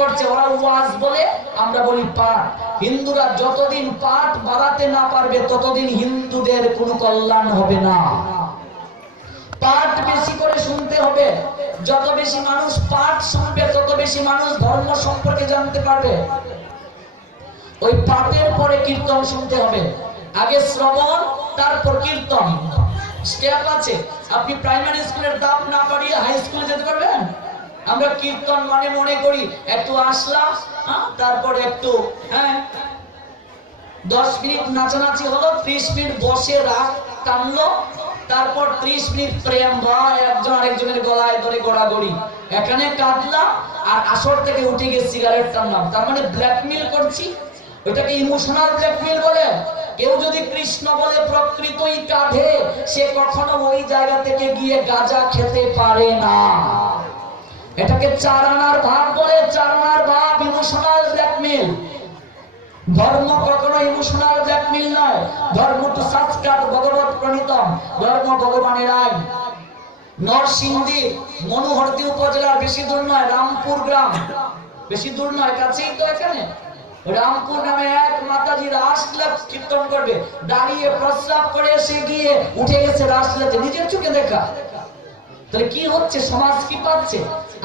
করছে, ওরা ওয়াজ বলে, আমরা বলি পাঠ। হিন্দুরা যতদিন পাঠ বাড়াতে না পারবে ততদিন হিন্দুদের কোনো কল্যাণ হবে না। পাঠ বেশি করে শুনতে হবে, যত বেশি মানুষ পাঠ শুনবে তত বেশি মানুষ ধর্ম সম্পর্কে জানতে পারবে। ওই পাঠের পরে কীর্তন শুনতে হবে, আগে শ্রবণ তারপর কীর্তন, স্টেপ আছে। আপনি প্রাইমারি স্কুলের দাম না পারিয়ে হাই স্কুলে যেতে পারবেন? আমরা কীর্তন মানে মনে করি একটু আসলাম, তারপর একটু 10 মিনিট নাচানাচি হলো, 30 মিনিট বসে রাগ টানলো, তারপর 30 মিনিট প্রেম বা একজন আরেকজনের গলায় ধরে গড়াগড়ি, এখানে কাঁদলাম আর আসর থেকে উঠে গিয়ে সিগারেট টানলাম, তার মানে ব্ল্যাকমেল করছি। ওটাকে ইমোশনাল ব্ল্যাকমেল বলে। কেউ যদি কৃষ্ণ বলে প্রকৃতই কাঁধে, সে কখনো ওই জায়গা থেকে গিয়ে গাঁজা খেতে পারে না। এটাকে 4 আনার ভাব বলে, 4 আনার ভাব ইমোশনাল ব্ল্যাকমেল। ধর্ম কখনো ইমোশনাল ব্ল্যাকমেল নয়। ধর্ম তো সাংস্কার ভগবত প্রণীতম, ধর্ম ভগবানের আইন। নরসিংদী মনোহরদী উপজেলার বেশি দূর নয়, রামপুর গ্রাম, বেশি দূর নয়, কাছেই তো। এখানে রামপুর নামে এক মাতাজি রাসলীলা কীর্তন করবে, দাঁড়িয়ে প্রস্রাব করে এসে গিয়ে উঠে গেছে রাসলীলাতে, নিজের চোখে দেখা। তাহলে কি হচ্ছে, সমাজ কি পাচ্ছে?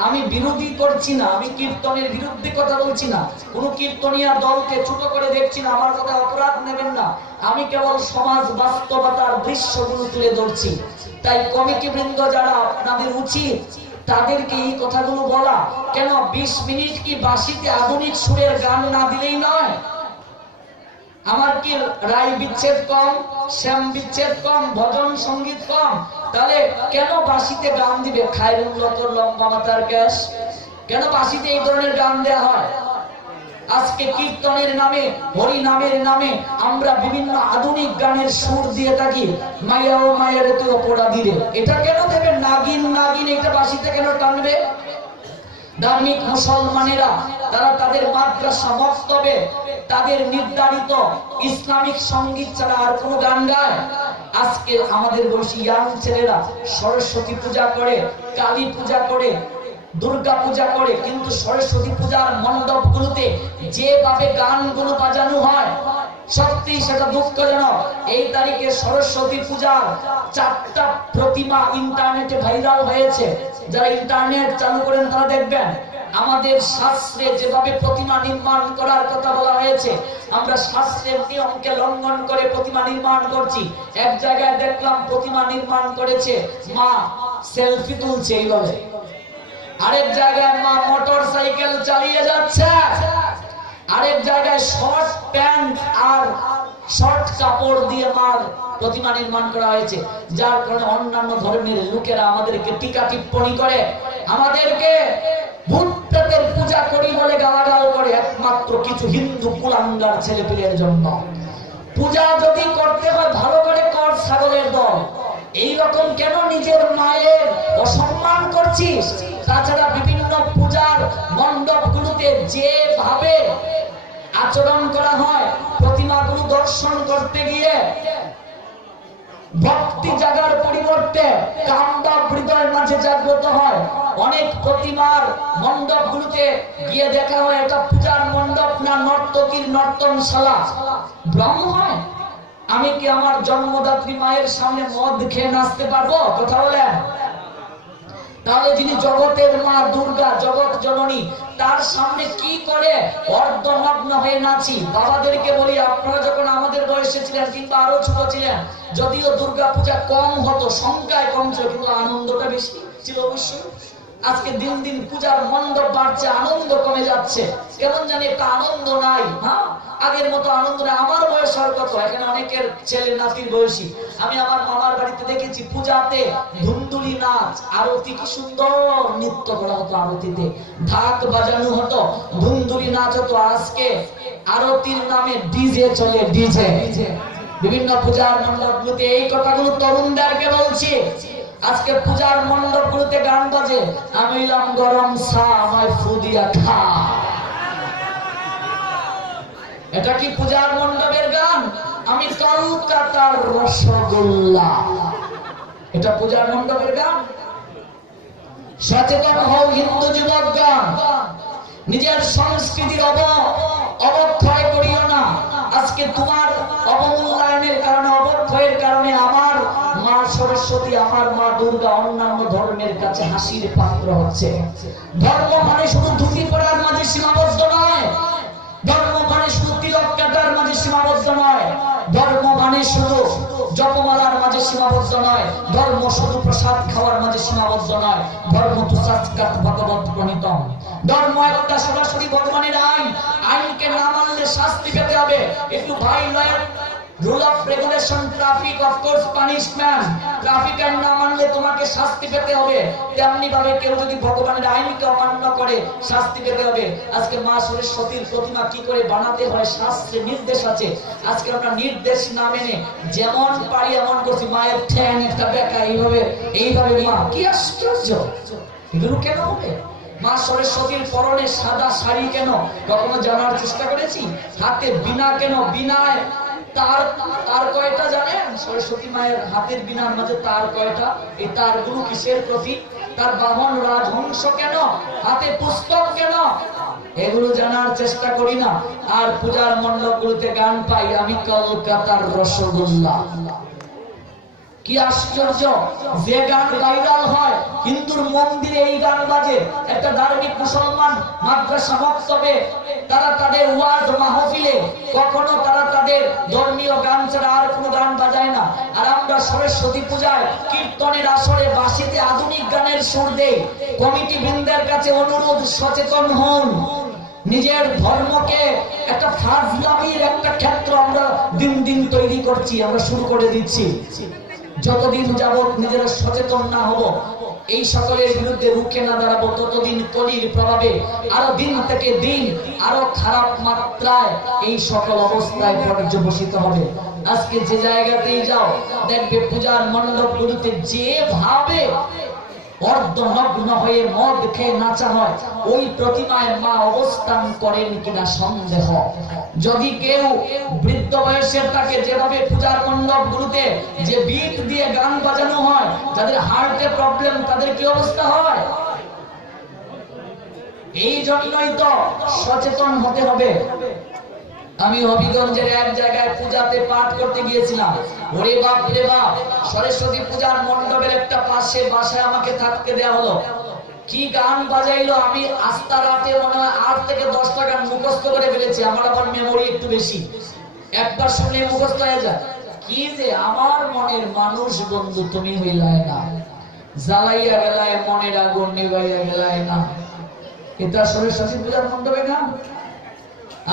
আমি বিরোধী করছি না, আমি কীর্তনের বিরুদ্ধে কথা বলছি না, কোন কীর্তনিয়া দলকে ছোট করে দেখছি না, আমার কথা অপরাধ নেবেন না। আমি কেবল সমাজ বাস্তবতার দৃশ্যগুলো তুলে ধরছি। তাই কমিটি বৃন্দ যারা, আপনাদের উচিত তাদেরকে এই কথাগুলো বলা। কেন 20 মিনিট কি বাঁশিতে আধুনিক সুরের গান না দিলেই নয়? আমার কি রায় বিচ্ছেদ কম, শ্যাম বিচ্ছেদ কম, ভজন সঙ্গীত কম? তাহলে কেন বাঁশিতে গান দিবে? খায়রুল্লাহর লম্বা মাথার গ্যাস, কেন বাঁশিতে এই ধরনের গান দেয়া হয়? আজকে কীর্তনের নামে, হরি নামের নামে আমরা বিভিন্ন আধুনিক গানের সুর দিয়ে থাকি। মায়া ও মায়ের তো পোড়া দিলে, এটা কেন দেবে? নাগিন নাগিন, এটা বাঁশিতে কেন টানবে? ধার্মিক মুসলমানেরা তারা তাদের মাদ্রাসা মক্তবে তাদের নির্ধারিত ইসলামিক সঙ্গীত ছাড়া আর কোন গান গায়? আজকে আমাদের বয়সী ইয়াং ছেলেরা সরস্বতী পূজা করে, কালী পূজা করে, দুর্গা পূজা করে, কিন্তু সরস্বতী পূজার মণ্ডপগুলোতে যেভাবে গানগুলো বাজানো হয়, সত্যি সেটা দুঃখজনক। এই তারিখে সরস্বতী পূজার 4টা প্রতিমা ইন্টারনেটে ভাইরাল হয়েছে। যারা ইন্টারনেট চালু করেন তারা দেখবেন আমাদের শাস্ত্রে যেভাবে প্রতিমা নির্মাণ করার কথা বলা হয়েছে, আমরা শাস্ত্রের নিয়মকে লঙ্ঘন করে প্রতিমা নির্মাণ করছি। এক জায়গায় দেখলাম প্রতিমা নির্মাণ করেছে মা সেলফি তুলছে এইভাবে, আরেক জায়গায় মা মোটর সাইকেল চালিয়ে যাচ্ছে, আরেক জায়গায় শর্ট প্যান্ট আর শর্ট কাপড় দিয়ে মার প্রতিমা নির্মাণ করা হয়েছে। যার কারণে অন্যান্য ধর্মের লোকেরা আমাদেরকে টিকা টিপ্পণী করে, আমাদেরকে ভূতপ্রেতের পূজা করি বলে গালাগাল করে, একমাত্র কিছু হিন্দু কুলাঙ্গার ছেলেপেলের জন্য। পূজা যদি করতে হয় ভালো করে কর, ছাগলের দল। এইরকম কেন নিজের মায়ের অসম্মান করছিস? তাছাড়া বিভিন্ন পূজার মণ্ডপগুলোতে যেভাবে আচরণ করা হয়, প্রতিমাগুলো দর্শন করতে গিয়ে ভক্তি জাগার পরিবর্তে কামভাব হৃদয়ের মাঝে জাগ্রত হয়। অনেক প্রতিমার মণ্ডপগুলোতে গিয়ে দেখা হয় এটা পূজার মণ্ডপ না নর্তকীর নর্তনশালা। ভ্রম হয়। আমি কি আমার জন্মদাত্রী মায়ের সামনে মদ খেয়ে নাচতে পারবো? কথা বলেন। তাহলে যিনি জগতের মা দুর্গা, জগৎ জননী, তার সামনে কি করে অর্ধনগ্ন হয়ে নাচি? বাবাদেরকে বলি, আপনারা যখন আমাদের বয়সে ছিলেন কিংবা আরো ছোট ছিলেন, যদিও দুর্গা পূজা কম হতো, সংখ্যায় কম ছিল, কিন্তু আনন্দটা বেশি ছিল অবশ্যই। আজকে দিন দিন পূজার মণ্ডপ বাড়ছে, আনন্দ কমে যাচ্ছে, কেমন জানি একটা আনন্দ নাই। আগের মতো আনন্দ নাই। আমার বয়স আর কত, এখানে অনেকের ছেলে নাতির বয়সী। আমি আমার মামার বাড়িতে দেখেছি পূজাতে ধুন্দুলি নাচ, আরতি, কি সুন্দর নৃত্য করা হতো, আরতিতে ঢাক বাজানো হতো, ধুন্দুলি নাচ হতো। আজকে আরতির নামে ডিজে চলে, ডিজে। বিভিন্ন পূজার মণ্ডপগুলোতে এই কথাগুলো তরুণদেরকে বলছি। আজকে পূজার মণ্ডপগুলোতে গান বাজে, আমি এলাম গরম চা, আমায় ফু দিয়া খা। এটা কি পূজার মণ্ডপের গান? আমি কলকাতার রসগোল্লা, এটা পূজার মণ্ডপের গান? সচেতন হও হিন্দু যুবক গান। নিজের সংস্কৃতির অবক্ষয় করিও না। আজকে তোমার অবমূল্যায়নের কারণে, অবক্ষয়ের কারণে আমার মা সরস্বতী, আমার মা দুর্গা অন্যান্য ধর্মের কাছে হাসির পাত্র হচ্ছে। ধর্ম মানে শুধু ধুতি পরার মাঝে সীমাবদ্ধ নয়, ধর্ম মানে শুধু তিলক কাটার মাঝে সীমাবদ্ধ নয়, ধর্ম মানে শুধু জপমালার মাঝে সীমাবদ্ধ নয়, ধর্ম শুধু প্রসাদ খাওয়ার মাঝে সীমাবদ্ধ নয়। ধর্ম তো সাক্ষাৎ ভগবত প্রণীতম। ধর্ম একটা সরাসরি ভগবানের আইন, আইনকে না মানলে শাস্তি পেতে হবে। একটু ভাই লয়ের rule of regulation, traffic of course punishment, traffic আইন না মানলে তোমাকে শাস্তি পেতে হবে। তেমনি ভাবে কেউ যদি ভগবানের আইনকে অমান্য করে শাস্তি পেতে হবে। আজকে মা সরস্বতীর প্রতিমা কি করে বানাতে হয় শাস্ত্রে নির্দেশ আছে। আজকে আমরা নির্দেশ না মেনে যেমন পারি এমন করছি। মায়ের ঠ্যাং একটা বেঁকা, এইভাবে মা, কি আশ্চর্য! এগুলো কেন হবে? মা সরস্বতীর পরনে সাদা শাড়ি কেন, কখনো জানার চেষ্টা করেছি? হাতে বীণা কেন? বীণায় তার কয়টা জানেন? সরস্বতী মায়ের হাতের বীণার মাঝে তার কয়টা? এই তারগুলো কিসের প্রতীক? তার বাহন রাজহংস কেন? হাতে পুস্তক কেন? এগুলো জানার চেষ্টা করি না। আর পূজার মণ্ডপগুলোতে গান পাই, আমি কলকাতার রসগোল্লা। কি আশ্চর্য! যে গান ভাইরাল হয়, হিন্দুর মন্দিরে এই গান বাজে। একটা ধার্মিক মুসলমান মাদ্রাসা মক্তবে তারা তাদের ওয়াজ মাহফিলে কখনো তারা তাদের ধর্মীয় গান ছাড়া আর কোনো গান বাজায় না। আর আমরা সরস্বতী পূজায় কীর্তনের আসরে বাঁশিতে আধুনিক গানের সুর দেই। কমিটি বৃন্দের কাছে অনুরোধ, সচেতন হন। নিজের ধর্মকে একটা ফাজলামির একটা ক্ষেত্র আমরা দিন দিন তৈরি করছি, আমরা শুরু করে দিচ্ছি। যতদিন যাবত নিজেরা সচেতন না হব, এই সকলের বিরুদ্ধে রুখে না দাঁড়াবো, ততদিন কলির প্রভাবে আরো দিন থেকে দিন আরো খারাপ মাত্রায় এই সকল অবস্থায় পর্যবসিত হবে। আজকে যে জায়গাতেই যাও দেখবে পূজার মণ্ডপগুলোতে যেভাবে অর্ধনগ্ন হয়ে মদ খেয়ে নাচা হয়, ওই প্রতিমায় মা অবস্থান করেন কিনা সন্দেহ। যদি কেউ বৃদ্ধ বয়সের তাকে যেভাবে পূজার মণ্ডপগুলোতে যে বিট দিয়ে গান বাজানো হয়, যাদের হার্টে প্রবলেম, তাদের কি অবস্থা হয়? এই জন্যই তো সচেতন হতে হবে। আমি হবিগঞ্জের এক জায়গায় পূজাতে পাঠ করতে গিয়েছিলাম। ওরে বাপ রে বাপ, সরস্বতী পূজার মণ্ডপের একটা পাশে বাসায় আমাকে থাকতে দেওয়া হলো। কি গান বাজাইলো! আমি আস্তা রাতে মনে হয় 8 থেকে 10টা গান মুখস্থ করে ফেলেছি। আমার আবার মেমোরি একটু বেশি, একবার শুনে মুখস্থ হয়ে যায়। কি যে আমার মনের মানুষ বন্ধু তুমি হইলায় না, জ্বালাইয়া গেলায় মনের আগুন নিভাইয়া গেলায় না। এটা সরস্বতী পূজার মণ্ডপে গান।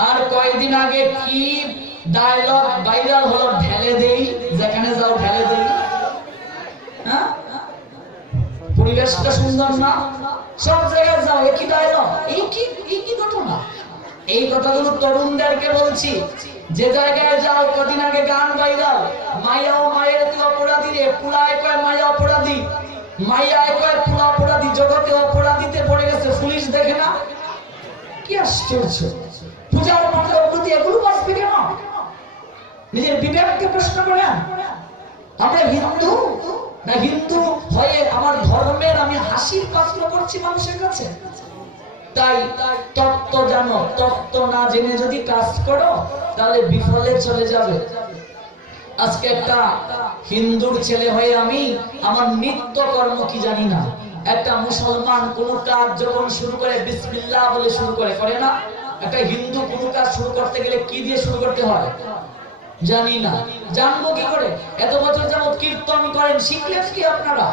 আর কয়েকদিন আগে কি ডায়লগ ভাইরাল হলো, ঢেলে দেই, যেখানে যাও ঢেলে দেই। হ্যাঁ, পরিবেশটা সুন্দর না? সব জায়গায় যাও একই ডায়লগ। এই কি ঘটনা? এই কথাগুলো তরুণদেরকে বলছি। যে জায়গায় যাও, কদিন আগে গান ভাইরাল, মাইয়া ও মায়ের তুই অপরাধী রে, পুলায় কয় মাইয়া অপরাধী, মাইয়ায় কয় পুলা অপরাধী, জগতে অপরাধীতে পড়ে গেছে, পুলিশ দেখে না। কি আশ্চর্য! পূজার মণ্ডপগুলোতে এগুলো বাঁচবে কেন? নিজের বিবেককে প্রশ্ন করেন। আমরা হিন্দু না, হিন্দু হয়ে আমার ধর্মের আমি হাসির পাত্র করছি মানুষের কাছে। তাই তত্ত্ব জানো, তত্ত্ব না জেনে যদি কাজ করো তাহলে বিফলে চলে যাবে। আজকে একটা হিন্দুর ছেলে হয়ে আমি আমার নিত্য কর্ম কি জানি না। একটা মুসলমান কোন কাজ যখন শুরু করে বিসমিল্লাহ বলে শুরু করে না? একটা হিন্দু কোন কাজ শুরু করতে গেলে কি দিয়ে শুরু করতে হয় জানি না। জানবো কি করে? এত বছর যাবত কীর্তন করেন, শিখলেন কি আপনারা?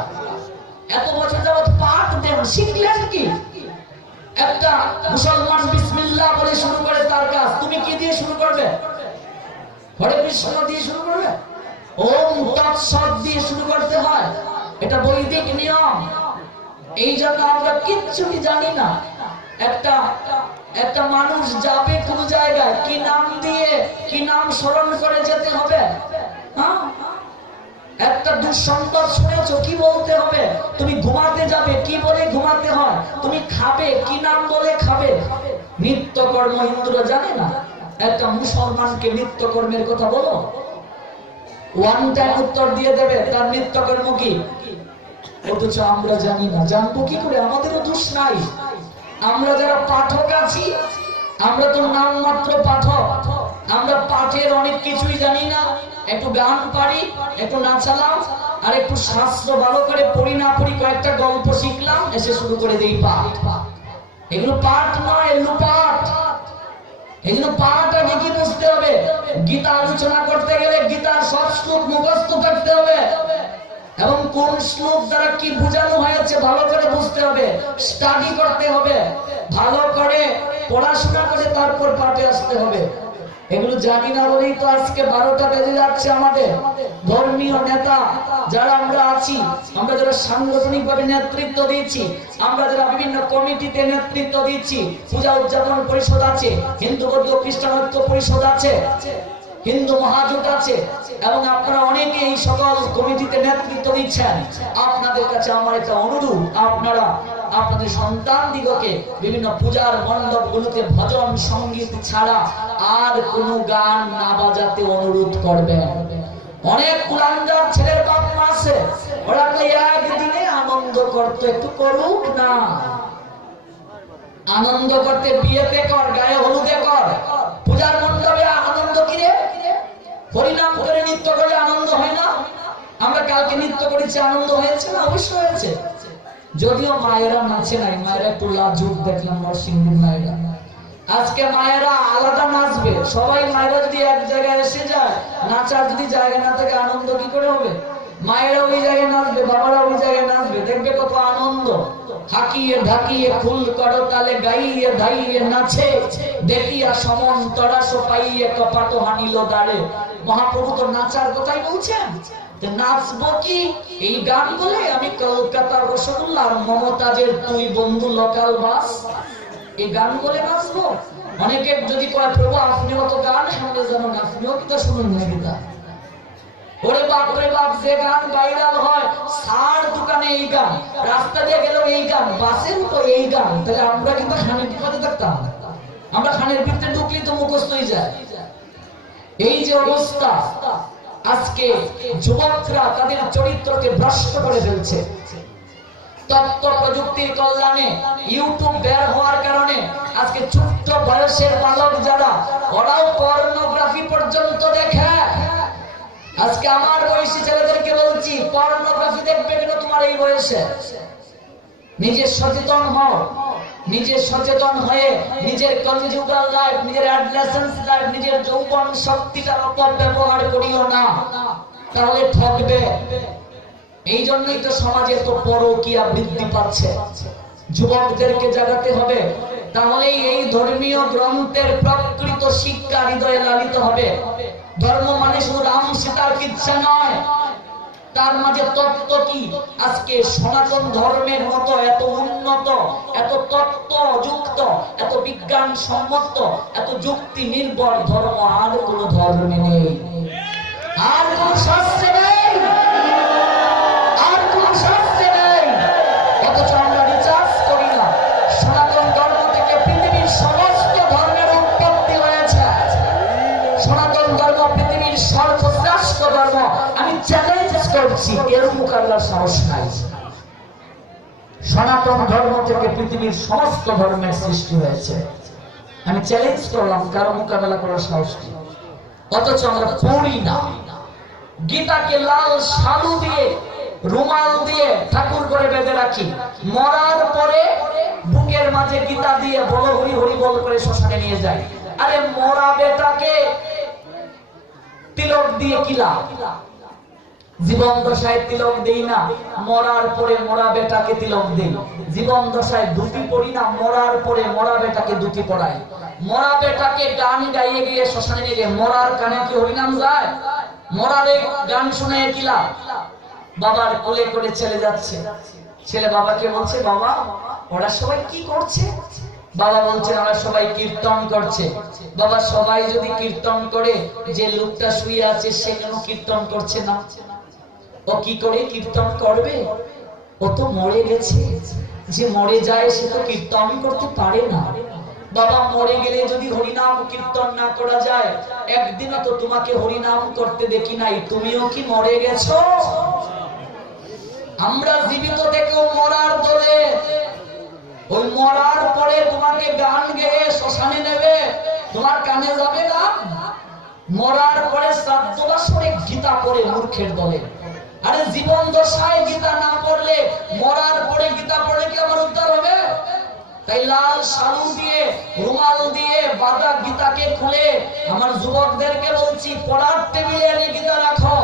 এত বছর যাবত পাঠ দেন, শিখলেন কি? একটা মুসলমান বিসমিল্লাহ বলে শুরু করে তার কাজ, তুমি কি দিয়ে শুরু করবে? হরে কৃষ্ণ দিয়ে শুরু করবে? ওম তৎসৎ দিয়ে শুরু করতে হয়। এটা বৈদিক নিয়ম। এই জন্য আমরা কিচ্ছুই জানি না। একটা মানুষ যাবে কোন জায়গায়, কি নাম দিয়ে, কি নাম স্মরণ করে যেতে হবে? হ্যাঁ, একটা দুঃসংবাদ শুনেছো, কি বলতে হবে? তুমি ঘুমাতে যাবে, কি বলে ঘুমাতে হয়? তুমি খাবে, কি নাম বলে খাবে? নিত্যকর্ম হিন্দুরা জানে না। একটা মুসলমানকে নিত্যকর্মের কথা বলো, ওয়ান টাইম উত্তর দিয়ে দেবে তার নিত্যকর্ম কি। অথচ আমরা জানি না। জানবো কি করে? আমাদেরও দোষ নাই। আমরা যারা পাঠক আছি, আমরা তো নামমাত্র পাঠক, আমরা পাঠের অনেক কিছুই জানি না। একটু গান পারি, একটু নাচালাম, আর একটু শাস্ত্র ভালো করে পড়ি না পড়ি কয়েকটা গল্প শিখলাম, এসে শুরু করে দেই পাঠ। এগুলো পাঠ নয়, এগুলো পাঠ। এগুলো পাঠ আগে কি বুঝতে হবে। গীতা আলোচনা করতে গেলে গীতার সব শ্লোক মুখস্থ থাকতে হবে, এবং কোন শ্লোক দ্বারা কি বোঝানো হয়েছে ভালো করে বুঝতে হবে, স্টাডি করতে হবে, ভালো করে পড়াশোনা করে তারপর পাঠে আসতে হবে। এগুলো জানি না বলেই তো আজকে 12টা বেজে যাচ্ছে। আমাদের ধর্মীয় নেতা যারা আমরা আছি, আমরা যারা সাংগঠনিক ভাবে নেতৃত্ব দিচ্ছি, আমরা যারা বিভিন্ন কমিটিতে নেতৃত্ব দিচ্ছি, পূজা উদযাপন পরিষদ আছে, হিন্দু বৌদ্ধ খ্রিস্টান ঐক্য পরিষদ আছে, হিন্দু মহাজোট আছে, এবং আপনারা অনেকে এই সকল কমিটিতে নেতৃত্ব দিচ্ছেন। আপনাদের কাছে আমার একটা অনুরোধ, আপনারা আপনাদের সন্তান দিগকে বিভিন্ন পূজার মণ্ডপগুলোতে ভজন সঙ্গীত ছাড়া আর কোনো গান না বাজাতে অনুরোধ করবেন। অনেক কুলাঙ্গার ছেলের বাপ মা আছে, ওরা একদিনে আনন্দ করতে, একটু করুক না। আনন্দ করতে বিয়েতে কর, গায়ে হলুদে কর, পূজার মণ্ডপে আনন্দ কিরে, হরিনাম করে নৃত্য করে আনন্দ হয় না? আমরা কালকে নৃত্য করেছি, আনন্দ হয়েছে না? অবশ্যই হয়েছে। যদিও মায়েরা নাচে নাই, মায়েরা একটু লাজুক দেখলাম নরসিংদীর মায়েরা। আজকে মায়েরা আলাদা নাচবে। সবাই মায়েরা যদি এক জায়গায় এসে যায়, নাচার যদি জায়গা না থাকে আনন্দ কি করে হবে? মায়েরা ওই জায়গায় নাচবে, বাবারা ওই জায়গায় নাচবে, দেখবে কত আনন্দ। হাকিয়ে ঢাকিয়ে ফুল করতালে গাইয়ে ধাইয়ে নাচে, দেখিয়া সমন তরাস পাইয়ে কপাট হানিল দাঁড়ে। মহাপ্রভু তো নাচার কথাই বলছেন। নাচবো কি এই গান বলে? আমি কলকাতার রসগোল্লা আর মমতাজের তুই বন্ধু লোকাল বাস, এই গান বলে নাচবো? অনেকে যদি কয় প্রভু আপনিও তো গান শুনলে জানুন, আপনিও কি তা শুনুন না গীতা? ওরে বাপ রে বাপ, যে গান ভাইরাল হয়, সার দোকানে এই গান, রাস্তা দিয়ে গেলেও এই গান, বাসের উপর এই গান, তাহলে আমরা কিন্তু খানের বিপদে থাকতাম। আমরা খানের ভিতরে ঢুকলেই তো মুখস্থ হয়ে যায়। এই যে অবস্থা, আজকে যুবকরা তাদের চরিত্রকে ভ্রষ্ট করে ফেলছে। তথ্য প্রযুক্তির কল্যাণে ইউটিউব বের হওয়ার কারণে আজকে ছোট্ট বয়সের বালক যারা, ওরাও পর্নোগ্রাফি পর্যন্ত দেখে। আজকে আমার বয়সী ছেলেদেরকে বলছি, পর্নোগ্রাফি দেখবে কেন তোমার এই বয়সে? নিজে সচেতন হও, নিজে সচেতন হয়ে নিজের কনজুগাল লাইফ, নিজের অ্যাডলেসেন্স লাইফ, নিজের যৌবন শক্তিটার অপব্যবহার করিও না, তাহলে ঠকবে। এই জন্যই তো সমাজে তো পরকীয়া বৃদ্ধি পাচ্ছে। যুবকদেরকে জাগাতে হবে, তাহলেই এই ধর্মীয় গ্রন্থের প্রকৃত শিক্ষা হৃদয়ে লালিত হবে। ধর্ম মানে শুধু রাম সীতার কিচ্ছা নয়, তার মাঝে তত্ত্ব কি। আজকে সনাতন ধর্মের মতো এত উন্নত, এত তত্ত্ব যুক্ত, এত বিজ্ঞান সম্মত, এত যুক্তি নির্ভর ধর্ম আর কোন ধর্মে নেই, আর কোন শাস্ত্রে নেই, আর কোন শাস্ত্রে নেই। অথচ আমরা রিসার্চ করি না। সনাতন ধর্ম থেকে পৃথিবীর সমস্ত ধর্মের উৎপত্তি হয়েছে। সনাতন ধর্ম পৃথিবীর সর্বশ্রেষ্ঠ ধর্ম। আমি চ্যালেঞ্জ করছি, এর মোকাবিলার সাহস নাই। সনাতন ধর্ম থেকে পৃথিবীর সমস্ত ধর্মের সৃষ্টি হয়েছে। আমি চ্যালেঞ্জ করলাম, কারো মোকাবেলা করার সাহস নেই। অথচ আমরা পড়ি না। গীতাকে লাল শালু দিয়ে, রুমাল দিয়ে ঠাকুর করে বেঁধে রাখি, মরার পরে বুকের মাঝে গীতা দিয়ে বলো হরি হরি বল করে শ্মশানে নিয়ে যায়। আরে মরা বেটাকে তিলক দিয়ে কি লাভ? জীবন দশায় তিলক দেই না, মরার পরে মরা বেটাকে তিলক দেই। জীবন দশায় দুটি পড়ি না, মরার পরে মরা বেটাকে দুটি পড়াই। মরা বেটাকে গান গাইয়ে গিয়ে শ্মশানে নিয়ে যায়, মরার কানে কি হরিনাম যায়? মরারে গান শুনে কি লাভ? বাবার কোলে করে ছেলে যাচ্ছে, ছেলে বাবাকে বলছে, বাবা ওরা সবাই কি করছে? বাবা বলছেন, আমরা সবাই কীর্তন করছে। বাবা, সবাই যদি কীর্তন করে, যে লোকটা শুয়ে আছে সে কেন কীর্তন করছে না? ও কি করে কীর্তন করবে? ও তো মরে গেছে। যে মরে যায় সে তো কীর্তন করতে পারে না। বাবা, মরে গেলে যদি হরিনাম কীর্তন না করা যায়, একদিনও তো তোমাকে হরিনাম করতে দেখি নাই, তুমিও কি মরে গেছো? আমরা জীবিত থেকেও মরার দলে। ওই মরার পরে তোমাকে গান গেয়ে শ্মশানে নেবে, তোমার কানে যাবে না? মরার পরে শ্রাদ্ধ বাসরে গীতা পড়ে মূর্খের দলে। আরে জীবন দশায় গীতা না পড়লে মরার পরে গীতা পড়লে কি আমার উদ্ধার হবে? তাই লাল শালু দিয়ে রুমাল দিয়ে বাঁধা গীতাকে খুলে আমার যুবকদেরকে বলছি, পড়ার টেবিলে এনে গীতা রাখো।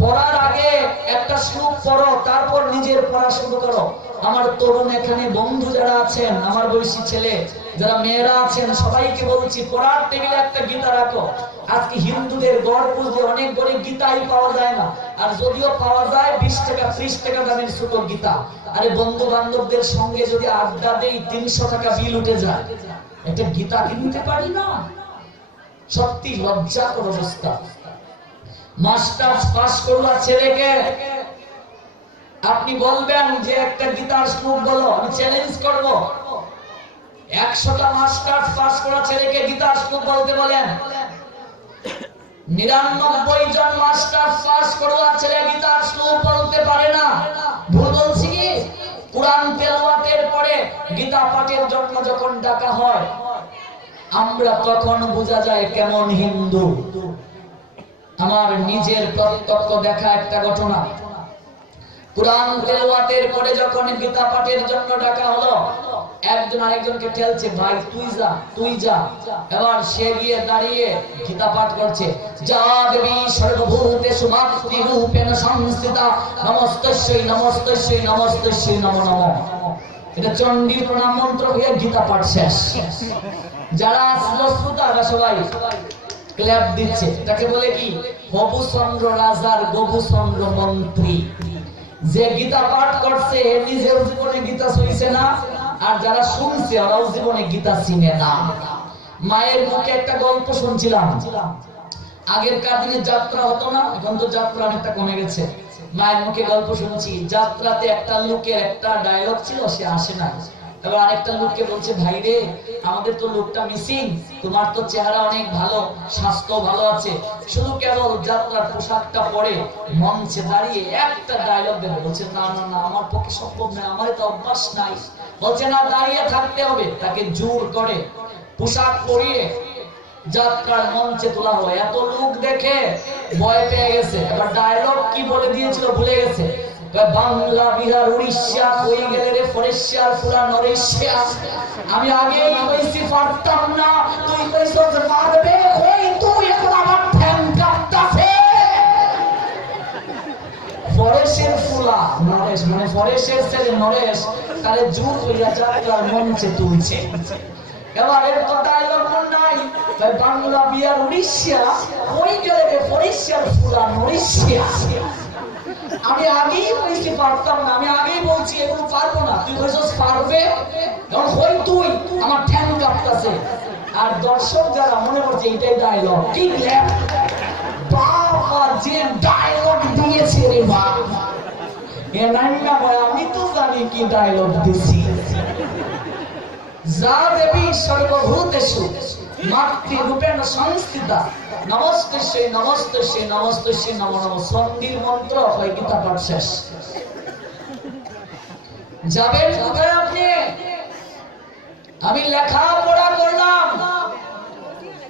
পড়ার আগে একটা শ্লোক পড়ো, তারপর নিজের পড়া শুরু করো। আমার তরুণ এখানে বন্ধু যারা আছেন, আমার বয়সী ছেলে যারা মেয়েরা আছেন, সবাইকে বলছি পড়ার টেবিলে একটা গীতা রাখো। আজকে হিন্দুদের গড় পুজো অনেক গরিব গীতাই পাওয়া যায় না, আর যদিও পাওয়া যায় 20 টাকা 30 টাকা দামের ছোট গীতা। আরে বন্ধু বান্ধবদের সঙ্গে যদি আড্ডা দেই 300 টাকা বিল উঠে যায়, একটা গীতা কিনতে পারি না? সত্যি লজ্জাকর অবস্থা। মাস্টার্স পাস করলা ছেলেকে আপনি বলবেন যে একটা গীতার শ্লোক বলো, আমি চ্যালেঞ্জ করব। 100টা মাস্টার্স পাস করা ছেলেকে গীতার শ্লোক বলতে বলেন, 99 জন মাস্টার্স পাস করা ছেলে গীতার শ্লোক বলতে পারে না। ভুল বলছি কি? কুরআন তেলাওয়াতের পরে গীতা পাঠের জন্য যখন ডাকা হয়, আমরা তখন বোঝা যায় কেমন হিন্দু। আমার নিজের প্রত্যক্ষ দেখা একটা ঘটনা। কুরআন তেলাওয়াতের পরে যখন গীতা পাঠের জন্য ডাকা হলো, একজন আরেকজনকে ঠেলছে, ভাই তুই যা তুই যা। এবার সে গিয়ে দাঁড়িয়ে গীতা পাঠ করছে, যা দেবী সর্বভূতেষু মাতৃরূপেণ সংস্থিতা নমস্তস্যৈ নমস্তস্যৈ নমস্তস্যৈ নমো নমঃ। এটা চণ্ডী প্রণাম মন্ত্র হয়ে গীতা পাঠ শেষ। যারা আসলো শ্রোতারা সবাই ক্ল্যাপ দিচ্ছে। তাকে বলে কি? হবুচন্দ্র রাজার গবুচন্দ্র মন্ত্রী। যে গীতা পাঠ করছে নিজের জীবনে গীতা শুনছে না, আর যারা শুনছে ওরাও জীবনে গীতা চিনে না। মায়ের মুখে একটা গল্প শুনছিলাম। আগেরকার দিনে যাত্রা হতো না, এখন তো যাত্রা অনেকটা কমে গেছে। মায়ের মুখে গল্প শুনছি, যাত্রাতে একটা লোকের একটা ডায়লগ ছিল, সে আসে না। এবার আরেকটা লোককে বলছে, ভাই রে আমাদের তো লোকটা মিসিং, তোমার তো চেহারা অনেক ভালো, স্বাস্থ্য ভালো আছে, শুধু কেবল যাত্রার পোশাকটা পরে মঞ্চে দাঁড়িয়ে একটা ডায়লগ দেবে। বলছে না না না, আমার পক্ষে সম্ভব নয়, আমার তো অভ্যাস নাই। বলছে না, দাঁড়িয়ে থাকতে হবে। তাকে জোর করে পোশাক পরিয়ে যাত্রার মঞ্চে তোলা হলো। এত লোক দেখে ভয় পেয়ে গেছে। এবার ডায়লগ কি বলে দিয়েছিল ভুলে গেছে। বাংলা বিহার উড়িষ্যা কই গেলে রে ফরেশিয়ার পুরা নরেশিয়া। আমি আগেই কইছি পারতাম না, তুই কইছস পারবে। কই তুই এখন আমার ঠ্যাং কাঁপতাছে। ফরেশের ফুলা নরেশ, মানে ফরেশের ছেলে নরেশ তারে জোর কইরা যাত্রার মঞ্চে তুলছে। এবার এর তো ডায়লগ নাই। বাংলা বিহার উড়িষ্যা কই গেলে রে ফরেশিয়ার পুরা নরেশিয়া। আমি আগেই বলছি পারতাম না, আমি আগেই বলছি এখন পারবো না, তুই কইছস পারবে। এখন কই তুই, আমার ঠ্যাং কাঁপতাছে। আর দর্শক যারা মনে করছে এটাই ডায়লগ, কি বাবা যে ডায়লগ দিয়েছে রে বাবা, এ নাইনা ভাই আমি তো জানি কি ডায়লগ দিছি। যা দেবী সর্বভূতেষু মাতৃরূপেণ সংস্থিতা নমস্তস্যৈ নমস্তস্যৈ নমস্তস্যৈ নমো নমঃ। চণ্ডীর মন্ত্র হয় গীতা পাঠ শেষ। যাবেন কোথায় আপনি? আমি লেখাপড়া করলাম,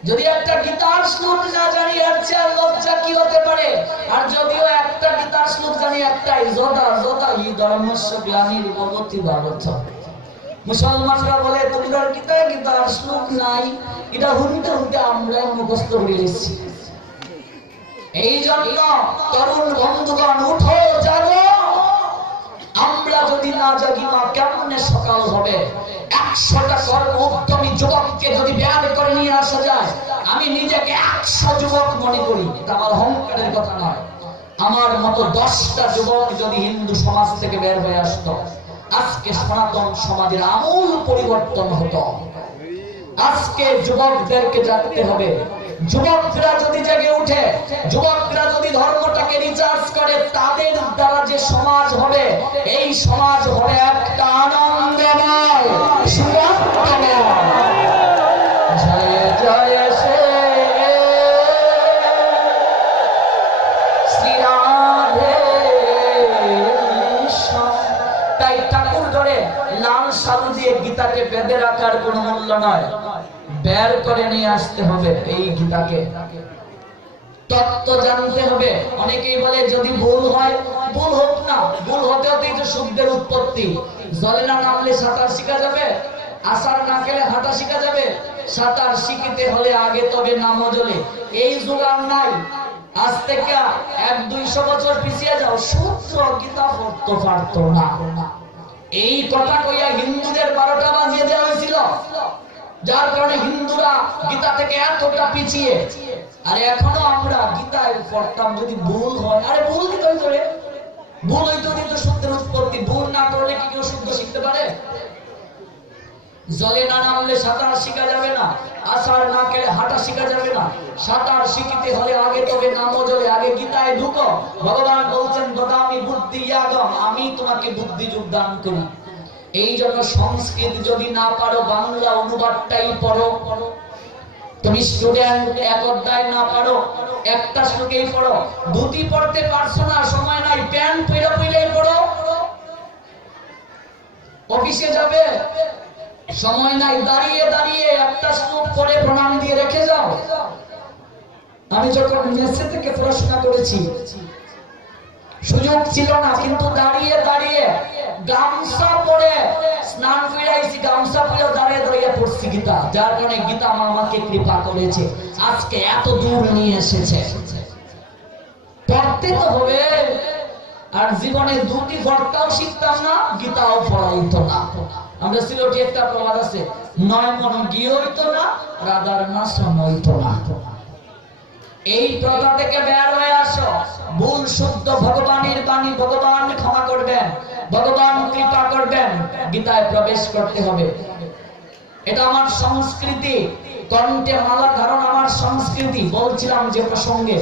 যদি একটা গীতার শ্লোক না জানি এর চেয়ে লজ্জা কি হতে পারে? আর যদিও একটা গীতার শ্লোক জানি একটাই, যদা যদা হি ধর্মস্য গ্লানির্ভবতি ভারতম। মুসলমানরা বলে তোমরা গীতার শ্লোক নাই, এটা হুনতে হুনতে আমরা মুখস্থ করে এসেছি। এই জন্য তরুণ বন্ধুগণ উঠো, জাগো। আমরা যদি না জাগি মা কেমনে সকাল হবে? 100টা কর্ম উদ্যমী যুবককে যদি বের করে নিয়ে আসা যায়, আমি নিজেকে 100 যুবক মনে করি। এটা আমার অহংকারের কথা নয়। আমার মতো 10টা যুবক যদি হিন্দু সমাজ থেকে বের হয়ে আসতো, আজকে সনাতন সমাজের আমূল পরিবর্তন হতো। আজকে যুবকদেরকে জানতে হবে। যুবকরা যদি জেগে উঠে, যুবকরা যদি ধর্মটাকে রিচার্জ করে, তাদের দ্বারা যে সমাজ হবে, এই সমাজ হবে একটা আনন্দময় সুরক্ষময়। জয় জয় শ্রী রাধে। তাই ঠাকুর ধরে লাল সাল দিয়ে গীতাকে বেঁধে রাখার কোনো মূল্য নয়, বের করে নিয়ে আসতে হবে এই গীতাকে, তত্ত্ব জানতে হবে। অনেকেই বলে যদি ভুল হয়, ভুল হোক না, ভুল হতে হতেই তো শব্দের উৎপত্তি। জলে না নামলে সাঁতার শিখা যাবে, আষাঢ় না খেলে হাঁটা শিখা যাবে? সাঁতার শিখিতে হলে আগে তবে নামো জলে। এই যুগ আর নাই। আজ থেকে 100-200 বছর পিছিয়ে যাও, সূত্র গীতা পড়তে পারতো না। এই কথা কইয়া হিন্দুদের 12টা বাজিয়ে দেওয়া হয়েছিল, যার কারণে হিন্দুরা গীতা থেকে এতটা পিছিয়ে। আর এখনো আমরা গীতায় পড়তাম যদি ভুল হয়, আরে ভুল দিতে হইতো রে, ভুল হইতো কিন্তু সূত্রের উৎপত্তি। ভুল না করলে কি কেউ শুদ্ধ শিখতে পারে? জলে না নামলে সাঁতার শিখা যাবে না, আষাঢ় না খেলে হাঁটা শিখা যাবে না। সাঁতার শিখিতে হলে আগে তবে নামো জলে, আগে গীতায় ঢুকো। ভগবান বলছেন দদামি বুদ্ধি ইয়াগম, আমি তোমাকে বুদ্ধি যোগ দান করি। এই জন্য সংস্কৃত যদি না পারো, বাংলা অনুবাদটাই পড়ো। তুমি স্টুডেন্ট, এক অধ্যায় না পারো, একটা শ্লোকেই পড়ো। ধুতি পড়তে পারছো না, সময় নাই, প্যান্ট পরেই পড়ো। অফিসে যাবে, সময় নাই, দাঁড়িয়ে দাঁড়িয়ে একটা শ্লোক পড়ে প্রণাম দিয়ে রেখে যাও। আমি যখন মেসে থেকে পড়াশোনা করেছি, সুযোগ ছিল না, কিন্তু দাঁড়িয়ে দাঁড়িয়ে গামছা পরে স্নান ফিরাইছি, গামছা পরে দাঁড়িয়ে দাঁড়িয়ে পড়ছি গীতা। যার কারণে গীতা আমাকে কৃপা করেছে, আজকে এত দূর নিয়ে এসেছে। পড়তে তো হবে। আর জীবনে দুটি ঘরটাও শিখতাম না, গীতাও পড়া হইতো না। আমরা সিলেটে একটা প্রবাদ আছে, 9 মন গিয়ে হইতো না, রাধার নাচন হইতো না। এই প্রথা থেকে বের হয়ে আসো। ভুল শুদ্ধ ভগবানের বাণী, ভগবান ক্ষমা করবেন, ভগবান কৃপা করবেন। গীতায় প্রবেশ করতে হবে। এটা আমার সংস্কৃতি, কণ্ঠে মালা ধারণ আমার সংস্কৃতি। বলছিলাম যে প্রসঙ্গে,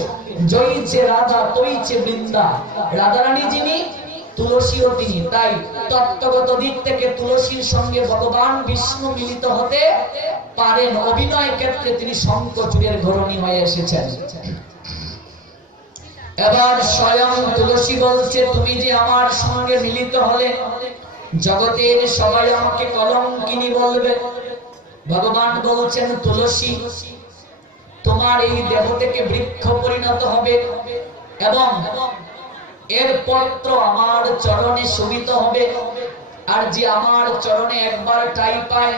জয়ীছে রাধা তৈছে বৃন্দা, রাধারানী যিনি, তুলসীও তিনি। তাই তত্ত্বগত দিক থেকে তুলসীর সঙ্গে ভগবান বিষ্ণু মিলিত হতে পারেন। অভিনয় ক্ষেত্রে তিনি শঙ্খচূড়ের ধরনী হয়ে এসেছেন। এবার স্বয়ং তুলসী বলছে, তুমি যে আমার সঙ্গে মিলিত হলে জগতের সবাই আমাকে কলঙ্কিনী বলবে। ভগবান বলছেন, তুলসী তোমার এই দেহ থেকে বৃক্ষ পরিণত হবে এবং এর পত্র আমার চরণে শোভিত হবে। আর যে আমার চরণে একবার ঠাঁই পায়,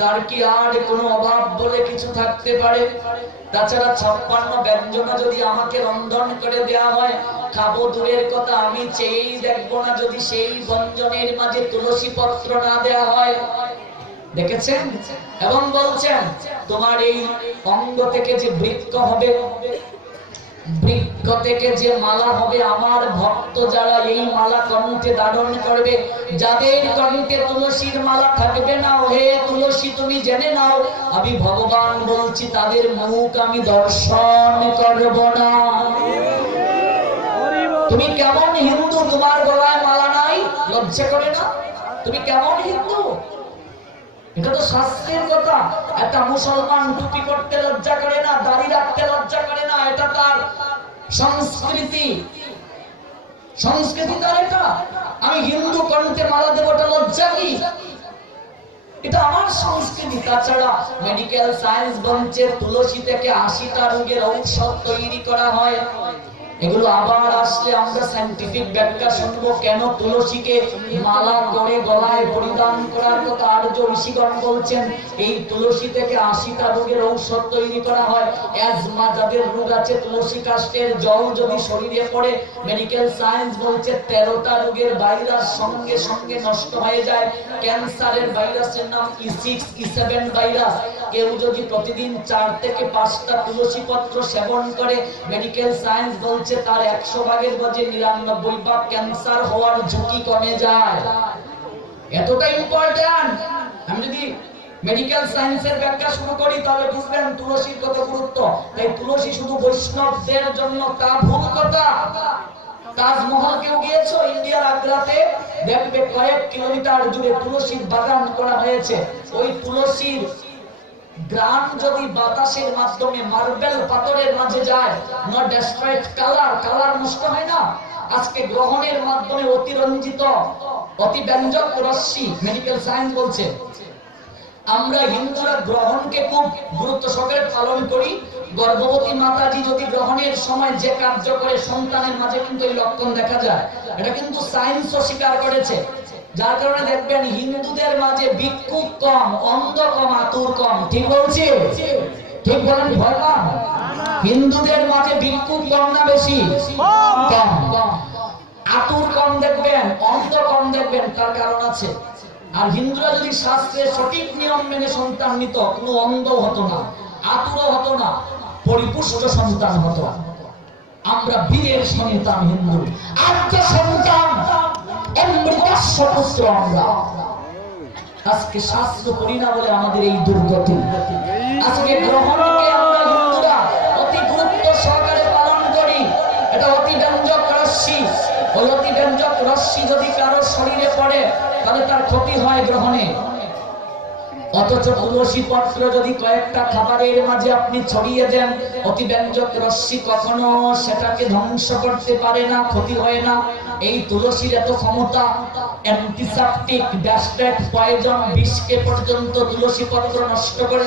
তার কি আর কোনো অভাব বলে কিছু থাকতে পারে? তাছাড়া 56 ব্যঞ্জন যদি আমাকে রন্ধন করে দেওয়া হয়, খাবো দূরের কথা, আমি চেয়েই দেখবো না যদি সেই ব্যঞ্জনের মাঝে তুলসী পত্র না দেওয়া হয়। দেখেছেন? এবং বলছেন, তোমার এই অঙ্গ থেকে যে বৃক্ষ হবে, বৃক্ষ থেকে যে মালা হবে, আমার ভক্ত যারা এই মালা কণ্ঠে ধারণ করবে, যাদের কণ্ঠে তুলসীর মালা থাকবে না, হে তুলসী তুমি জেনে নাও, আমি ভগবান বলছি তাদের মুখ আমি দর্শন করব না। তুমি কেমন হিন্দু, তোমার গলায় মালা নাই, লজ্জা করে না? তুমি কেমন হিন্দু? এটা তো শাস্ত্রের কথা। একটা মুসলমান টুপি করতে লজ্জা করে না, দাড়ি রাখতে লজ্জা করে না, এটা তার সংস্কৃতি। সংস্কৃতি তার এটা। আমি হিন্দু কণ্ঠে মালা দেবো, এটা লজ্জা কি? এটা আমার সংস্কৃতি। তাছাড়া মেডিকেল সায়েন্স বলছে তুলসী থেকে 80টা রোগের ঔষধ তৈরি করা হয়। এগুলো আবার আসলে আমরা সায়েন্টিফিক ব্যাখ্যা শুনবো, কেন তুলসীকে মালা করে গলায় পরিধান করার কথা। আর্য ঋষিগণ বলছেন এই তুলসী থেকে 80টা রোগের ঔষধ তৈরি করা হয়। অ্যাজমা যাদের রোগ আছে, তুলসী কাষ্ঠের জল যদি শরীরে পড়ে, মেডিকেল সায়েন্স বলছে 13টা রোগের ভাইরাস সঙ্গে সঙ্গে নষ্ট হয়ে যায়। ক্যান্সারের ভাইরাসের নাম E6 E7 ভাইরাস। কেউ যদি প্রতিদিন 4 থেকে 5টা তুলসী পত্র সেবন করে, মেডিকেল সায়েন্স বলছে তার 100 ভাগের মধ্যে 99 ভাগ ক্যান্সার হওয়ার ঝুঁকি কমে যায়। এতটা ইম্পর্টেন্ট। আমি যদি মেডিকেল সায়েন্সের ব্যাখ্যা শুরু করি তাহলে বুঝবেন তুলসীর কত গুরুত্ব। তাই তুলসী শুধু বৈষ্ণবদের জন্য, তা ভুল কথা। তাজমহল কেউ গিয়েছো? ইন্ডিয়ার আগ্রাতে দেখবে কয়েক কিলোমিটার জুড়ে তুলসীর বাগান করা হয়েছে। ওই তুলসীর গ্রাম যদি বাতাসের মাধ্যমে মার্বেল পাথরের মাঝে যায়, না ডেস্ট্রয়েড কালার নষ্ট হয় না। আজকে গ্রহণের মাধ্যমে অতিরঞ্জিত অতি ব্যঞ্জক রশ্মি, মেডিকেল সায়েন্স বলছে আমরা হিন্দুরা গ্রহণকে খুব গুরুত্ব সহকারে পালন করি। গর্ভবতী মাতাজি যদি গ্রহণের সময় যে কার্য করে সন্তানের মাঝে কিন্তু এই লক্ষণ দেখা যায়, এটা কিন্তু সায়েন্সও স্বীকার করেছে। যার কারণে দেখবেন হিন্দুদের মাঝে ভিক্ষুক কম, অন্ধ কম, আতুর কম। ঠিক বলছি? ঠিক বলেন? ভয় কম? হিন্দুদের মাঝে ভিক্ষুক কম না বেশি? কম। আতুর কম দেখবেন, অন্ধ কম দেখবেন। তার কারণ আছে। আর হিন্দুরা যদি শাস্ত্রের সঠিক নিয়ম মেনে সন্তান নিত, কোনো অন্ধ হতো না, আতুর হতো না, পরিপুষ্ট সন্তান হতো। আমরা বীরের সন্তান হিন্দু, আদ্য সন্তান, অমৃতাস্য পুত্র আমরা। আজকে শাস্ত্র পড়ি না বলে আমাদের এই দুর্গতি। আজকে গ্রহণকে আমরা হিন্দুরা অতি গুরুত্ব সহকারে পালন করি। এটা অতি ব্যঞ্জক রশ্মি। ওই অতি ব্যঞ্জক রশ্মি যদি কারো শরীরে পড়ে তাহলে তার ক্ষতি হয় গ্রহণে। অথচ তুলসী পত্র যদি কয়েকটা খাবারের মাঝে আপনি ছড়িয়ে দেন, অতি ব্যঞ্জক রশ্মি কখনো সেটাকে ধ্বংস করতে পারে না, ক্ষতি হয় না। এই তুলসীর এত ক্ষমতা, অ্যান্টিসেপটিক, ব্যাস্টেড, পয়জন, বিষকে পর্যন্ত তুলসী পত্র নষ্ট করে,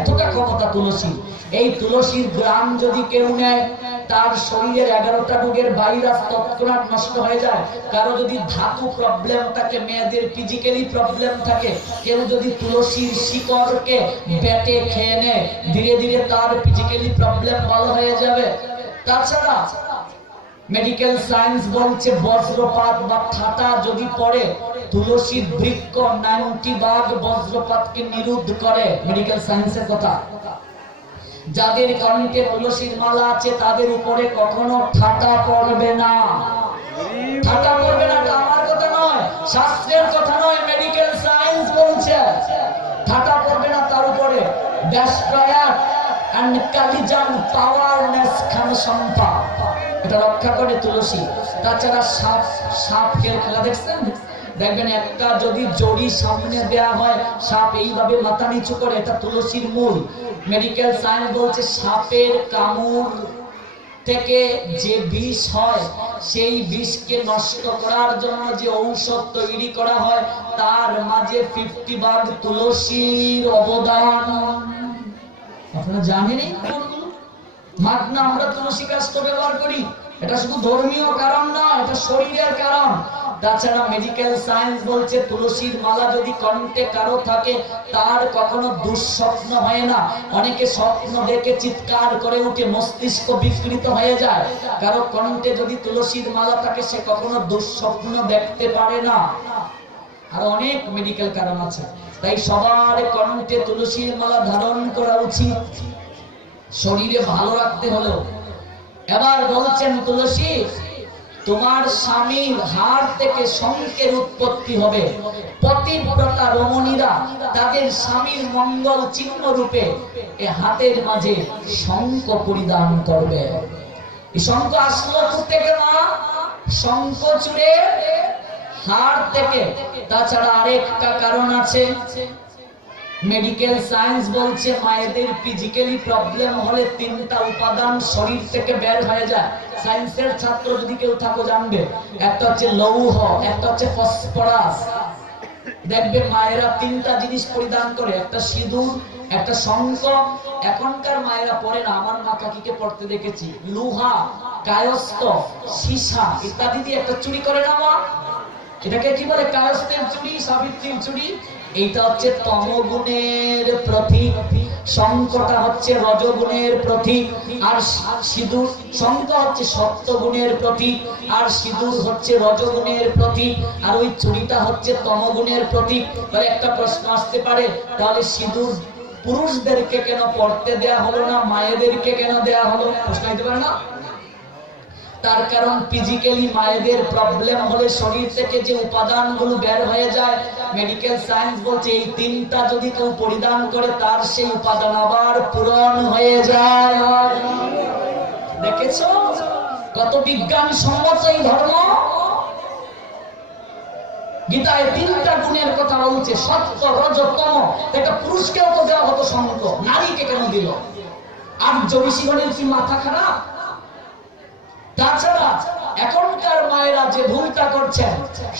এতটা ক্ষমতা তুলসী। এই তুলসীর গ্রাম যদি কেউ নেয়, তার শরীরের 11টা রোগের ভাইরাস তৎক্ষণাৎ নষ্ট হয়ে যায়। কারো যদি ধাতু প্রবলেম থাকে, মেয়েদের ফিজিক্যালি প্রবলেম থাকে, কেউ যদি তুলসীর শিকড়কে বেটে খেয়ে নেয়, ধীরে ধীরে তার ফিজিক্যালি প্রবলেম ভালো হয়ে যাবে। তাছাড়া মেডিকেল সায়েন্স বলছে বজ্রপাত বা ঠাটা যদি পড়ে, তুলসীর বৃক্ষ 90 ভাগ বজ্রপাতকে নিরোধ করে। মেডিকেল সায়েন্সের কথা। যাদের কণ্ঠে তুলসীর মালা আছে তাদের উপরে কখনো ঠাটা পড়বে না। ঠাটা পড়বে না, এটা আমার কথা নয়, শাস্ত্রের কথা নয়, মেডিকেল সায়েন্স বলছে ঠাটা পড়বে না তার উপরে। ডেস্ট্রয়ার এন্ড কালিজান পাওয়ারনেস খান সম্পা, এটা রক্ষা করে তুলসী। তাছাড়া সাপ, সাপের খেলা দেখছেন? দেখবেন একটা যদি জড়ি সামনে দেয়া হয়, সাপ এইভাবে মাথা নিচু করে, এটা তুলসীর মূল। মেডিকেল সায়েন্স বলছে সাপের কামড় থেকে যে বিষ হয়, সেই বিষকে নষ্ট করার জন্য যে ঔষধ তৈরি করা হয়, তার মাঝে 50 ভাগ তুলসীর অবদান। আপনারা জানেন? মাগনা আমরা তুলসী কাষ্ঠ ব্যবহার করি। এটা শুধু ধর্মীয় কারণ না, এটা শরীরের কারণ। তাছাড়া মেডিকেল সায়েন্স বলছে তুলসীর মালা যদি কণ্ঠে কারো থাকে, তার কখনো দুঃস্বপ্ন হয় না। অনেকে স্বপ্ন দেখে চিৎকার করে উঠে, মস্তিষ্ক বিকৃত হয়ে যায়। কারো কণ্ঠে যদি তুলসীর মালা থাকে, সে কখনো দুঃস্বপ্ন দেখতে পারে না। আর অনেক মেডিকেল কারণ আছে। তাই সবার কণ্ঠে তুলসীর মালা ধারণ করা উচিত, শরীরে ভালো রাখতে হলো। এবার বলছেন তুলসী, তোমার স্বামীর হাড় থেকে শঙ্খের উৎপত্তি হবে। পতিব্রতা রমণীরা তাদের স্বামীর মঙ্গল চিহ্ন রূপে এ হাতের মাঝে শঙ্খ পরিধান করবে। এই শঙ্খ আসলো থেকে মা, শঙ্খচূড়ের হাড় থেকে। তাছাড়া আরেকটা কারণ আছে। মেডিকেল সায়েন্স বলছে মায়েদের ফিজিক্যালি প্রবলেম হলে 3টা উপাদান শরীর থেকে বের হয়ে যায়। সায়েন্সের ছাত্র যদি কেউ থাকো জানবে, একটা হচ্ছে লৌহ, একটা হচ্ছে ফসফরাস। দেখবে মায়েরা 3টা জিনিস পরিধান করে, একটা সিঁদুর, একটা শঙ্খ। এখনকার মায়েরা পরে না, আমার মা কাকিকে পড়তে দেখেছি, লোহা, কায়স্থ, সীসা ইত্যাদি দিয়ে একটা চুড়ি করে না মা। এটাকে কি বলে? কায়স্থের চুড়ি, সাবিত্রীর চুড়ি। এইটা হচ্ছে তমগুণের প্রতীক, শঙ্খটা হচ্ছে রজগুণের প্রতীক, আর সিঁদুর, শঙ্খ হচ্ছে সত্যগুণের প্রতীক, আর সিঁদুর হচ্ছে রজগুণের প্রতীক, আর ওই চুড়িটা হচ্ছে তমগুণের প্রতীক। তাহলে একটা প্রশ্ন আসতে পারে, তাহলে সিঁদুর পুরুষদেরকে কেন পড়তে দেয়া হলো না, মায়েদেরকে কেন দেয়া হলো? প্রশ্ন হতে পারে না? তার কারণ ফিজিক্যালি মায়েদের প্রবলেম হলে শরীর থেকে যে উপাদানগুলো বের হয়ে যায়, মেডিকেল সায়েন্স বলছে এই 3টা যদি কেউ পরিধান করে, তার সেই উপাদান আবার পূরণ হয়ে যায়। দেখেছো কত বিজ্ঞান সম্মত এই ধর্ম? গীতায় 3টা গুণের কথা বলছে, সত্য, রজ, তম। একটা পুরুষকেও তো দেওয়া হতো শঙ্খ, নারীকে কেন দিল? আর ঋষিগণের কি মাথা খারাপ? তাছাড়া এখনকার মায়েরা যে ভুলটা করছেন,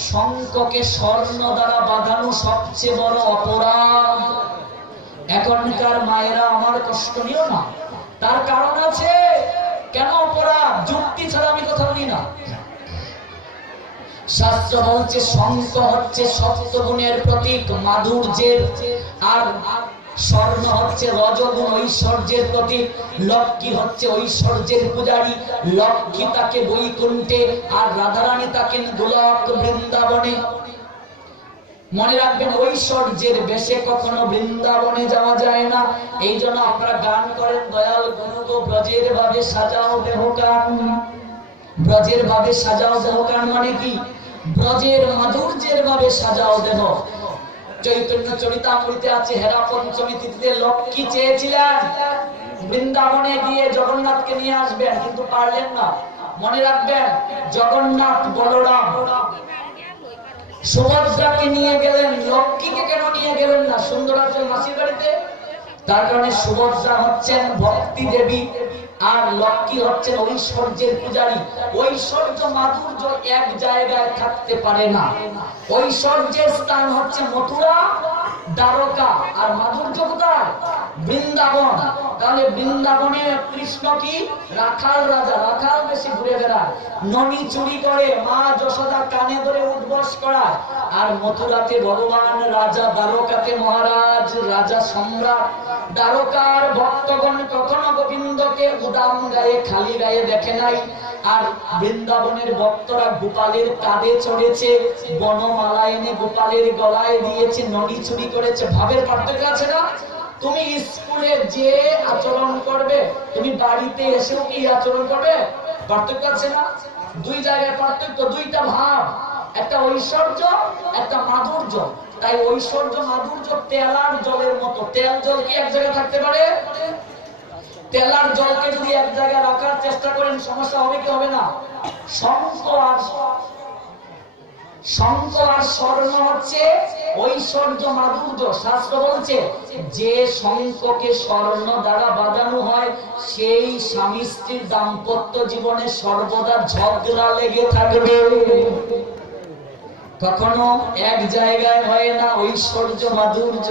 শঙ্খকে স্বর্ণ দ্বারা বাঁধানো সবচেয়ে বড় অপরাধ। এখনকার মায়েরা আমার কষ্ট নিও না, তার কারণ আছে। কেন অপরাধ? যুক্তি ছাড়া আমি কথা বলি না। শাস্ত্র বলছে শঙ্খ হচ্ছে সত্যগুণের প্রতীক, মাধুর্যের, আর স্বর্ণ হচ্ছে রজগুণ, ঐশ্বর্যের প্রতীক। লক্ষ্মী হচ্ছে ঐশ্বর্যের পূজারী, লক্ষ্মী তাকে বৈকুণ্ঠে আর রাধারানী তাকে গোলক বৃন্দাবনে। মনে রাখবেন, ঐশ্বর্যের বেশে কখনো বৃন্দাবনে যাওয়া যায় না। এই জন্য আপনারা গান করেন, দয়াল গুরু ব্রজের ভাবে সাজাও দেহকান। ব্রজের ভাবে সাজাও দেহকান মানে কি? ব্রজের মাধুর্যের ভাবে সাজাও দেহ। চৈতন্য চরিতামৃতে আছে, হেরা পঞ্চমী তিথিতে লক্ষ্মী চেয়েছিলেন বৃন্দাবনে গিয়ে জগন্নাথকে নিয়ে আসবেন, কিন্তু পারলেন না। মনে রাখবেন, জগন্নাথ বলরাম সুভদ্রাকে নিয়ে গেলেন, লক্ষ্মীকে কেন নিয়ে গেলেন না সুন্দরাচল মাসির বাড়িতে? তার কারণে সুভদ্রা হচ্ছেন ভক্তি দেবী আর লক্ষ্মী হচ্ছেন ঐশ্বর্যের পূজারী। ঐশ্বর্য মাধুর্য এক জায়গায় থাকতে পারে না। ঐশ্বর্যের স্থান হচ্ছে মথুরা, দ্বারকা, আর মাধুর্য কোথায়? বৃন্দাবন। তাহলে বৃন্দাবনে কৃষ্ণ কি? রাখাল রাজা, রাখাল বেশি ঘুরে বেড়ায়, ননি চুরি করে, মা যশোদা কানে ধরে উঠবস করায়। আর মথুরাতে ভগবান রাজা, দ্বারকাতে মহারাজ, রাজা সম্রাট। দ্বারকার ভক্তগণ কখনো গোবিন্দকে উদাম গায়ে, খালি গায়ে দেখে নাই। আর বৃন্দাবনের ভক্তরা গোপালের কাঁধে চড়েছে, বনমালা এনে গোপালের গলায় দিয়েছে, ননি চুরি করেছে। ভাবের পার্থক্য আছে না? তুমি স্কুলে যে আচরণ করবে, তুমি বাড়িতে এসেও কি আচরণ করবে? পার্থক্য আছে না? দুই জায়গায় পার্থক্য, দুইটা ভাব, একটা ঐশ্বর্য, একটা মাধুর্য। তাই ঐশ্বর্য মাধুর্য তেলার জলের মতো। তেল জল কি এক জায়গায় থাকতে পারে? তেলার জলকে যদি এক জায়গায় রাখার চেষ্টা করেন, সমস্যা হবে কি হবে না? শঙ্খ আর স্বর্ণ হচ্ছে ঐশ্বর্য মাধুর্য। শাস্ত্র বলছে যে শঙ্খকে স্বর্ণ দ্বারা বাঁধানো হয়, সেই স্বামী স্ত্রীর দাম্পত্য জীবনে সর্বদা ঝগড়া লেগে থাকবে, কখনো এক জায়গায় হয় না। ঐশ্বর্য মাধুর্য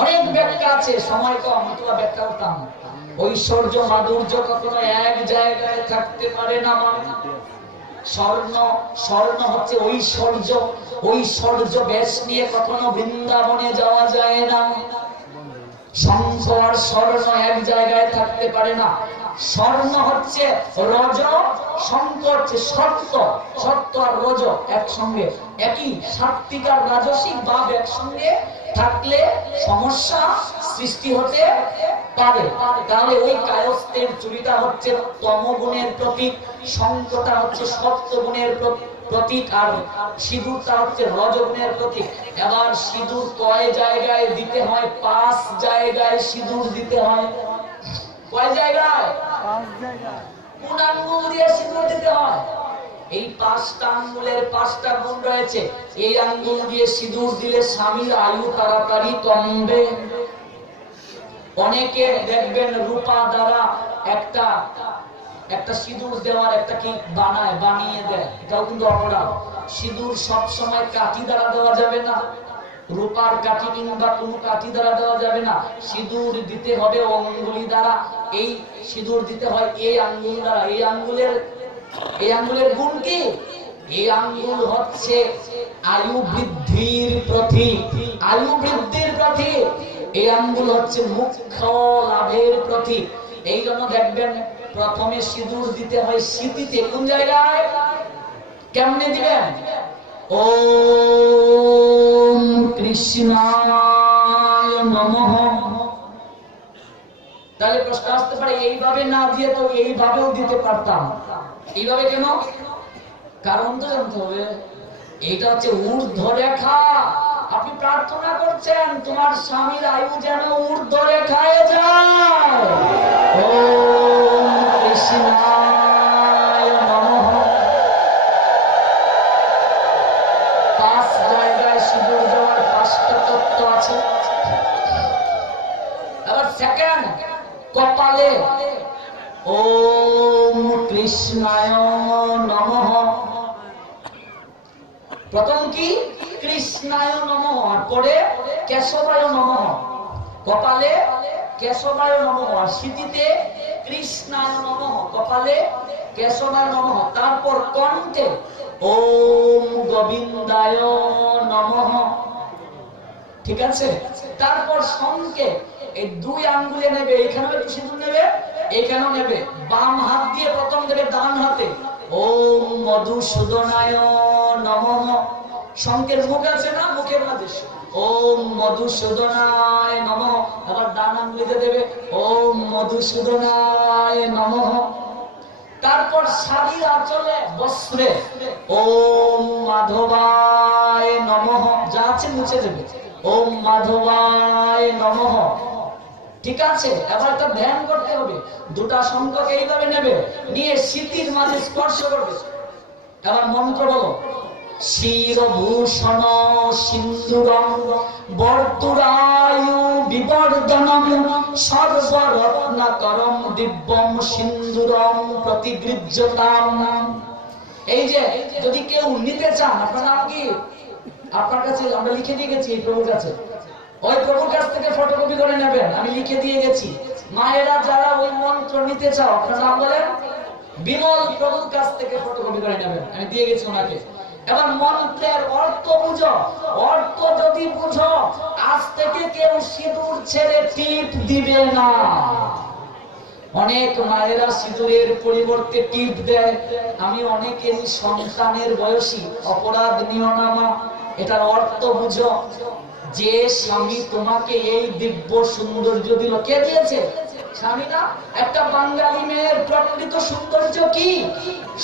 অনেক ব্যাখ্যা আছে, সময় কম, অথবা ব্যাখ্যা করতাম। ঐশ্বর্য মাধুর্য কখনো এক জায়গায় থাকতে পারে না। স্বর্ণ হচ্ছে ঐশ্বর্য, ঐশ্বর্য বেশ নিয়ে কখনো বৃন্দাবনে যাওয়া যায় না। শঙ্খ আর স্বর্ণ এক জায়গায় থাকতে পারে না। স্বর্ণ হচ্ছে রজ, শঙ্খ হচ্ছে সত্য। সত্য আর রজ একসঙ্গে, একই সাত্বিক আর রাজসিক ভাব একসঙ্গে থাকলে সমস্যা সৃষ্টি হতে পারে। তাহলে ওই কায়স্থের চুরিটা হচ্ছে তমগুণের প্রতীক, শঙ্খটা হচ্ছে সত্যগুণের প্রতীক, আর সিঁদুরটা হচ্ছে রজগুণের প্রতীক। এবার সিঁদুর কয় জায়গায় দিতে হয়? 5 জায়গায় সিঁদুর দিতে হয়। কয় জায়গায়? 5 জায়গায়। কোন আঙ্গুল দিয়ে সিঁদুর দিতে হয়? এই 5টা আঙ্গুলের 5টা গুণ রয়েছে। এই আঙ্গুল দিয়ে সিঁদুর দিলে স্বামীর আয়ু তাড়াতাড়ি কমবে। অনেকে দেখবেন রূপা দ্বারা একটা সিঁদুর দেওয়ার একটা কি বানিয়ে দেয়, এটাও কিন্তু অপরাধ। সিঁদুর সব সময় কাঠি দ্বারা দেওয়া যাবে না, রূপার কাঠি কিংবা কোনো কাঠি দ্বারা দেওয়া যাবে না। সিঁদুর দিতে হবে অঙ্গুলি দ্বারা। এই সিঁদুর দিতে হয় এই আঙ্গুল দ্বারা। এই আঙ্গুলের গুণ কি? এই আঙ্গুল হচ্ছে আয়ু বৃদ্ধির প্রতীক, আয়ু বৃদ্ধির প্রতীক। এই আঙ্গুল হচ্ছে মুখ্য লাভের প্রতীক। এই জন্য দেখবেন প্রথমে সিঁদুর দিতে হয় সিঁথিতে। কোন জায়গায়? কেমনে দিবেন? ওম কৃষ্ণায় নমঃ। তাহলে প্রশ্ন আসতে পারে, এইভাবে না দিয়ে তো এইভাবেও দিতে পারতাম। এইভাবে কেন? কারণ তো জানতে হবে। এটা হচ্ছে ঊর্ধ্ব রেখা। আপনি প্রার্থনা করছেন তোমার স্বামীর আয়ু যেন ঊর্ধ্ব রেখায় যায়। ওম কৃষ্ণায় নমঃ। 5 জায়গায় সিঁদুর দেওয়ার 5টা তত্ত্ব আছে। আবার সেকেন্ড, কপালে ওম কৃষ্ণায় নমঃ। প্রথম কি কৃষ্ণায় নমঃ, আর পরে কেশবায় নমঃ। কপালে কেশবায় নমঃ, আর সিঁথিতে কৃষ্ণায় নমঃ, কপালে কেশবায় নমঃ। তারপর কণ্ঠে ওম গোবিন্দায় নমঃ। ঠিক আছে? তারপর সঙ্গে এই দুই আঙ্গুলে নেবে, এখানেও একটু সিঁদুর নেবে, এখানেও নেবে। বাম হাত দিয়ে প্রথম দেবে ডান হাতে ওম মধুসূদনায় নমঃ। শঙ্কের মুখ আছে না, মুখের মাঝে ওম মধুসূদনায় নমঃ। আবার ডান আঙ্গুলিতে দেবে ওম মধুসূদনায় নমঃ। তারপর শাড়ি আঁচলে বস্ত্রে ওম মাধবায় নমঃ, যা আছে মুছে দেবে ওম মাধবায় নমঃ। ঠিক আছে? এবার একটা ধ্যান করতে হবে, দুটা শঙ্খকে এইভাবে নেবে, নিয়ে সিঁথির মাঝে স্পর্শ করবে। এবার মন্ত্র বলো, শিরভূষণ সিন্দুরম বর্তুরায়ু বিবর্ধনম সর্বরত্নাকরম দিব্যম সিন্দুরম প্রতিগৃহ্যতাম। এই যে যদি কেউ নিতে চান, আপনার নাম কি? আপনার কাছে আমরা লিখে দিয়ে গেছি এই প্রভুর কাছে, ওই প্রভুর কাছ থেকে ফটোকপি করে নেবেন, আমি লিখে দিয়ে গেছি। মায়েরা যারা ওই মন্ত্র নিতে চাও, আপনার নাম বলেন, বিমল প্রভুর কাছ থেকে ফটোকপি করে নেবেন, আমি দিয়ে গেছি ওনাকে। এবার মন্ত্রের অর্থ বুঝো, অর্থ যদি বুঝো আজ থেকে কেউ সিঁদুর ছেড়ে টিপ দিবে না। অনেক মায়েরা সিঁদুরের পরিবর্তে টিপ দেয়। আমি অনেকের সন্তানের বয়সী, অপরাধ নিও না মা, এটার অর্থ বুঝো। যে স্বামী তোমাকে এই দিব্য সৌন্দর্য দিল, কে দিয়েছে? স্বামী না? একটা বাঙালি মেয়ের প্রকৃত সৌন্দর্য কি?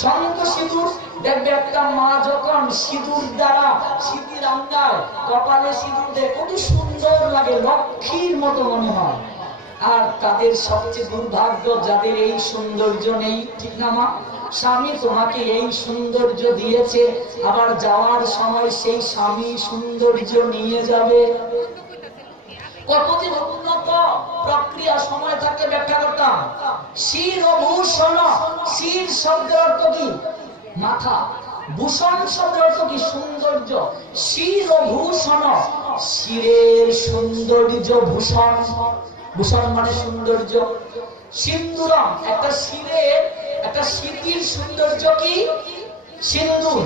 শঙ্খ সিঁদুর। দেখবে একটা মা যখন সিঁদুর দ্বারা সিঁথির আঙ্গায় কপালে সিঁদুর দেয়, কত সুন্দর লাগে, লক্ষ্মীর মতো মনে হয়। আর তাদের সবচেয়ে দুর্ভাগ্য যাদের এই সৌন্দর্য নেই, ঠিক না মা? স্বামী তোমাকে এই সৌন্দর্য দিয়েছে, আবার যাওয়ার সময় সেই স্বামী সৌন্দর্য নিয়ে যাবে। কতদিন উন্নত প্রক্রিয়া সময় থাকে ব্যাখ্যা করতাম। শিরভূষণ, শির শব্দের অর্থ কি? মাথা। ভূষণ শব্দের অর্থ কি? সৌন্দর্য। শিরভূষণ, শিরের সৌন্দর্য ভূষণ। ভূষণ মানে সৌন্দর্য। সিন্দুরম, একটা শিরের, একটা সিঁথির সৌন্দর্য কি? সিন্দুর।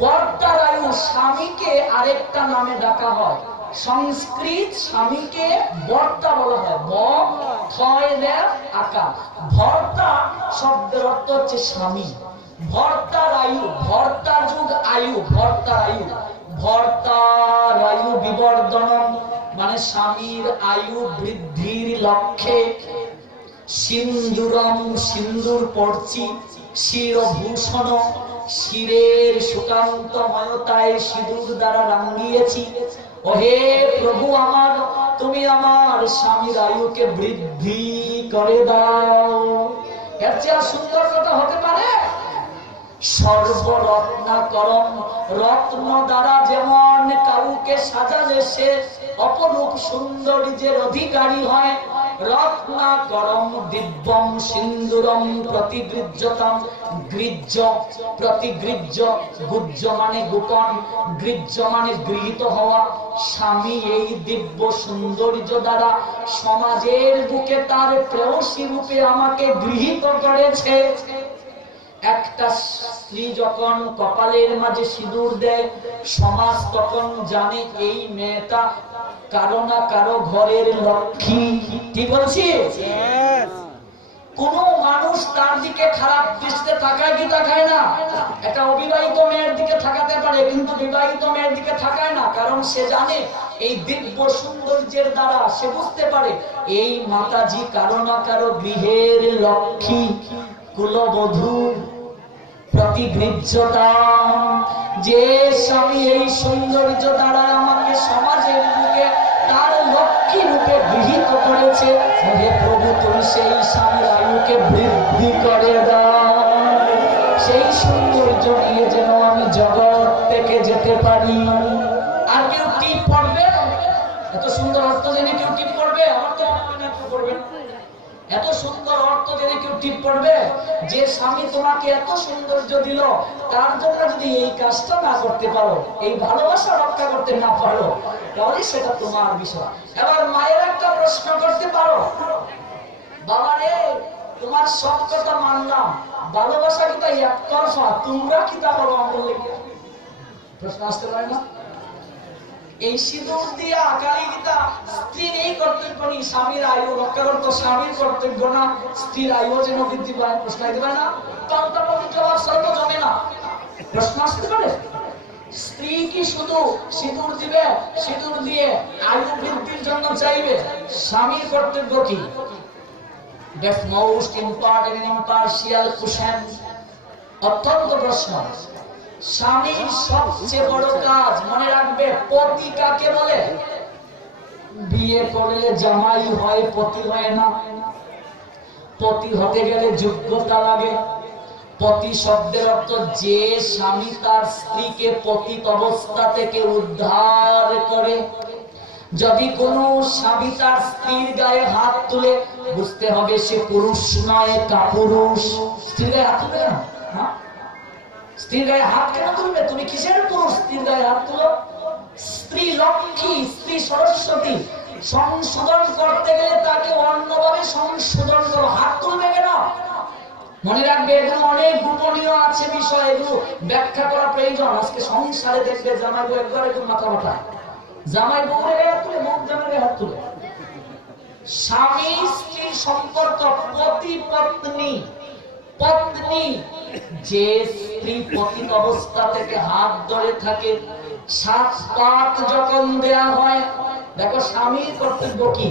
বর্তারায়ু, স্বামীকে আরেকটা নামে ডাকা হয়। সংস্কৃত স্বামীকে বর্তা বলা হয়, ব থয় আকা। ভর্তা শব্দের অর্থ হচ্ছে স্বামী। ভর্তারায়ু, ভর্তা যুগ আয়ু, ভর্তারায়ু। ভর্তারায়ু বিবর্ধনম মানে স্বামীর আয়ু বৃদ্ধির লক্ষ্যে। সিন্দুরম, সিন্দুর পড়ছি। শিরভূষণ, শিরের সুকান্তময়তায় সিঁদুর দ্বারা রাঙিয়েছি। ওহে প্রভু আমার, তুমি আমার স্বামীর আয়ুকে বৃদ্ধি করে দাও। এর চেয়ে সুন্দর কথা হতে পারে? সর্বরত্নাকরম, রত্ন দ্বারা যেমন কাউকে সাজালে সে অপরূপ সৌন্দর্যের অধিকারী হয়, রত্নাকরম দিব্যম সিন্দুরম প্রতিগৃহ্যতাম। গৃহ্য, প্রতিগৃহ্য, গুহ্য মানে গোপন, গৃহ্য মানে গৃহীত হওয়া। স্বামী এই দিব্য সৌন্দর্য দ্বারা সমাজের বুকে তার প্রেয়সী রূপে আমাকে গৃহীত করেছে। একটা স্ত্রী যখন কপালের মাঝে সিঁদুর দেয়, সমাজ তখন জানে এই মেয়েটা কারো না কারো ঘরের লক্ষ্মী। কি বলছি? কোন মানুষ তার দিকে খারাপ দৃষ্টিতে তাকায় কি তাকায় না? একটা অবিবাহিত মেয়ের দিকে তাকাতে পারে, কিন্তু বিবাহিত মেয়ের দিকে তাকায় না, কারণ সে জানে এই দিব্য সৌন্দর্যের দ্বারা সে বুঝতে পারে এই মাতাজি কারো না কারো গৃহের লক্ষ্মী, কুলবধূ। প্রতিগৃহ্যতা, যে স্বামী এই সৌন্দর্য দ্বারা আমাকে সমাজের বুকে তার লক্ষ্মী রূপে গৃহীত করেছে, হে প্রভু তুমি সেই স্বামীর আয়ুকে বৃদ্ধি করে দাও। সেই সৌন্দর্য নিয়ে যেন আমি জগৎ থেকে যেতে পারি। আর কেউ টিপ পড়বে? এত সুন্দর অর্থ জেনে কেউ টিপ পড়বে? আমার তো মনে হয় না কেউ পড়বে। এত সুন্দর অর্থ যদি কেউ টিপ পড়বে, যে স্বামী তোমাকে এত সৌন্দর্য দিল, তার জন্য যদি এই কাজটা না করতে পারো, এই ভালোবাসা রক্ষা করতে না পারো, তাহলে সেটা তোমার বিষয়। এবার মায়ের একটা প্রশ্ন করতে পারো, বাবা রে তোমার সব কথা মানলাম, ভালোবাসা কি তাই একতরফা, তোমরা কি তা বলো আমাদের লেগে? প্রশ্ন আসতে পারে না? এই সিঁদুর দিয়া কালী গীতা স্ত্রীর এই কর্তব্য নেই, স্বামীর আয়ু রক্ষা করতো, স্বামীর কর্তব্য না স্ত্রীর আয়ু যেন বৃদ্ধি পায়? প্রশ্ন আসতে পারে না? পাল্টা পাল্টি জবাব সর্ব জমে না। প্রশ্ন আসতে পারে, স্ত্রী কি শুধু সিঁদুর দিবে, সিঁদুর দিয়ে আয়ু বৃদ্ধির জন্য চাইবে? স্বামীর কর্তব্য কি? That's most important and impartial question. অত্যন্ত প্রশ্ন। স্বামীর সবচেয়ে বড় কাজ, মনে রাখবে, পতি কাকে বলে? বিয়ে করলে জামাই হয়, পতি হয় না। পতি হতে গেলে যোগ্যতা লাগে। পতি শব্দের অর্থ যে স্বামী তার স্ত্রীকে পতিত অবস্থা থেকে উদ্ধার করে। যদি কোনো স্বামী তার স্ত্রীর গায়ে হাত তুলে, বুঝতে হবে সে পুরুষ নয়, কাপুরুষ। স্ত্রীর গায়ে হাত তুলবে না? স্ত্রীর গায়ে হাত কেন তুলবে? তুমি কিসের পুরুষ স্ত্রীর গায়ে হাত তুলো? স্ত্রী লক্ষ্মী, স্ত্রী সরস্বতী। সংশোধন করতে গেলে তাকে অন্যভাবে সংশোধন করো, হাত তুলবে কেন? মনে রাখবে, এগুলো অনেক গোপনীয় আছে বিষয়, এগুলো ব্যাখ্যা করা প্রয়োজন। আজকে সংসারে দেখবে জামাই বউ একবার একটু মাথা মাথা, জামাই বউয়ের গায়ে হাত তুলে, বউ জামাই গায়ে হাত তুলে। স্বামী স্ত্রীর সম্পর্ক পতি পত্নী। পত্নী যে স্ত্রী পতিত অবস্থা থেকে হাত ধরে থাকে, 7 পাক যখন দেয়া হয়, দেখো স্বামীর কর্তব্য কি?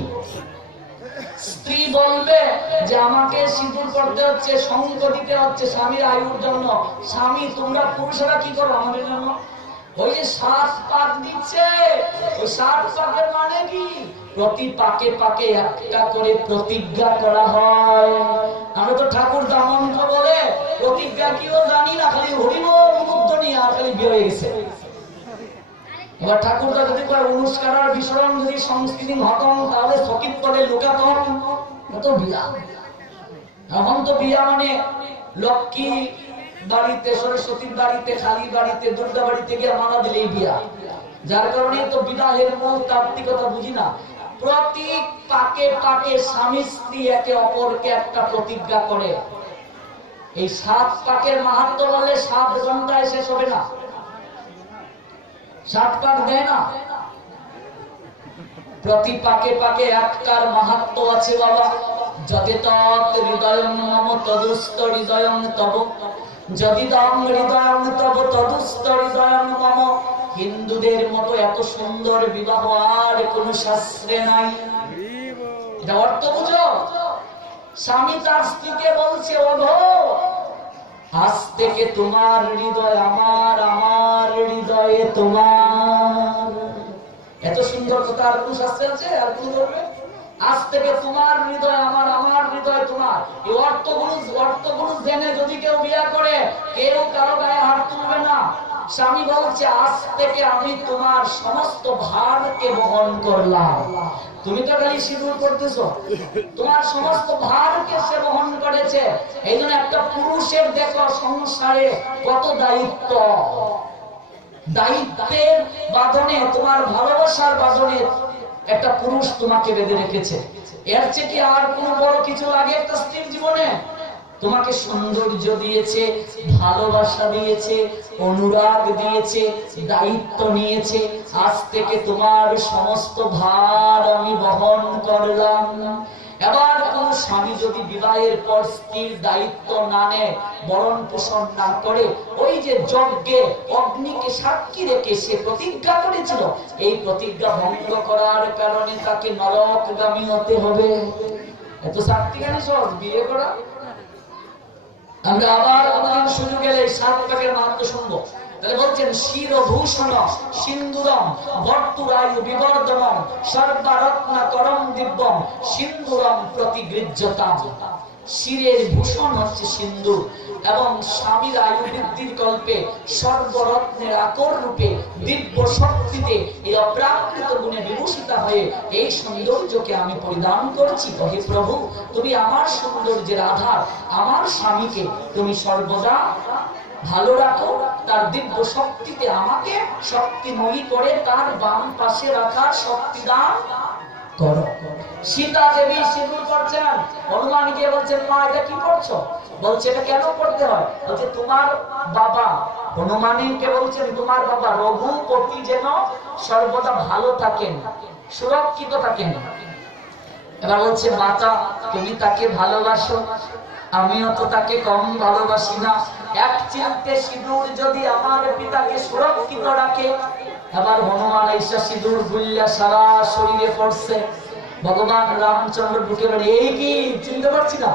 স্ত্রী বলবে যে আমাকে সিঁদুর করতে হচ্ছে, সঙ্গ দিতে হচ্ছে স্বামীর আয়ুর জন্য। স্বামী তোমরা পুরুষেরা কি করো আমাদের জন্য? ওই যে 7 পাক দিচ্ছে, ওই 7 পাকের মানে কি? প্রতি পাকে পাকে একটা করে প্রতিজ্ঞা করা হয়। আমরা তো ঠাকুর দামন্ত্র বলে প্রতিজ্ঞা কিও জানি না, খালি হরিবোল মুগ্ধনি আর খালি বিয়ে হয়ে গেছে। এবার ঠাকুরটা যদি কয় অনুষ্কার বিসরণ যদি সংস্কৃতি ঘটন, তাহলে সকিত করে লুকাতন। তো বিয়া, এখন তো বিয়া মানে লক্ষ্মী বাড়িতে, সরস্বতীর বাড়িতে, কালীর বাড়িতে, দুর্গা বাড়িতে গিয়ে মালা দিলেই বিয়া। যার কারণে তো বিবাহের মূল তাত্ত্বিকতা বুঝি না। প্রতি পাকে পাকে স্বামী স্ত্রী একে অপরকে একটা প্রতিজ্ঞা করে। এই 7 পাকের মাহাত্ম্য বললে 7 ঘন্টায় শেষ হবে না। 7 পাক দেয় না, প্রতি পাকে পাকে একটার মাহাত্ম্য আছে বাবা। যদি তৎ হৃদয়ং মম তদুস্থ হৃদয়ং তব, যদি তং হৃদয়ং তব তদুস্থ হৃদয়ং মম। হিন্দুদের মতো এত সুন্দর বিবাহ আর কোন শাস্ত্রে নাই। এটা অর্থ বুঝো। স্বামী তার স্ত্রীকে বলছে, ওগো আজ থেকে তোমার হৃদয় আমার, আমার হৃদয়ে তোমার। এত সুন্দর কথা আর কোন শাস্ত্রে আছে? আর কোন ধরবে? আজ থেকে তোমার হৃদয় আমার, আমার হৃদয় তোমার। এই অর্থগুলো জেনে যদি কেউ বিয়ে করে, কেউ কারো গায়ে হাত তুলবে না। স্বামী বলছে, আজ থেকে আমি তোমার সমস্ত ভারকে বহন করলাম। তুমি তো খালি সিঁদুর করতেছো, তোমার সমস্ত ভারকে সে বহন করেছে। এই জন্য একটা পুরুষের দেখো সংসারে কত দায়িত্ব। দায়িত্বের বাঁধনে, তোমার ভালোবাসার বাঁধনে একটা পুরুষ তোমাকে বেঁধে রেখেছে। এর চেয়ে কি আর কোনো বড় কিছু লাগে একটা স্ত্রীর জীবনে? তোমাকে সৌন্দর্য দিয়েছে, ভালোবাসা দিয়েছে, অনুরাগ দিয়েছে, দায়িত্ব নিয়েছে। আজ থেকে তোমার সমস্ত ভার আমি বহন করলাম। এবার কোন স্বামী যদি বিবাহের পর স্ত্রীর দায়িত্ব না নেয়, বরণ পোষণ না করে, ওই যে যজ্ঞে অগ্নিকে সাক্ষী রেখে সে প্রতিজ্ঞা করেছিল, এই প্রতিজ্ঞা ভঙ্গ করার কারণে তাকে নরকগামী হতে হবে। এত শাস্তি কেন সহজ বিয়ে করা? আমরা আবার কোনদিন সুযোগ গেলে 7 পাকের মাহাত্ম্য শুনবো। তাহলে বলছেন, শিরভূষণ সিন্দুরম বর্তুরায়ু বিবর্ধনম সর্বারত্ন করম দিব্যম সিন্দুরম প্রতিগৃহ্যতাম। শিরের ভূষণ হচ্ছে সিন্দুর, এবং স্বামীর আয়ু বৃদ্ধির কল্পে সর্বরত্নের আকর রূপে দিব্য শক্তিতে এই অপ্রাকৃত গুণে বিভূষিতা হয়ে এই সৌন্দর্যকে আমি পরিধান করছি। হে প্রভু, তুমি আমার সৌন্দর্যের আধার, আমার স্বামীকে তুমি সর্বদা ভালো রাখো, তার দিব্য শক্তিতে আমাকে শক্তিময়ী করে তার বাম পাশে রাখার শক্তি দান করো। সীতা দেবী সিঁদুর পড়ছেন, হনুমানকে বলছেন, মা এটা কি করছো? বলছে এটা কেন করতে হয়? বলছে তোমার বাবা, হনুমানকে বলছেন তোমার বাবা রঘুপতি যেন সর্বদা ভালো থাকেন, সুরক্ষিত থাকেন। এবার বলছে মাতা তুমি তাকে ভালোবাসো, আমিও তো তাকে কম ভালোবাসি না। এক চিলতে সিঁদুর যদি আমার পিতাকে সুরক্ষিত রাখে। এবার হনুমান এসে সিঁদুর গুল্লা সারা শরীরে পড়ছে। ভগবান রামচন্দ্র ঢুকে বলে, এই কি চিনতে পারছি না?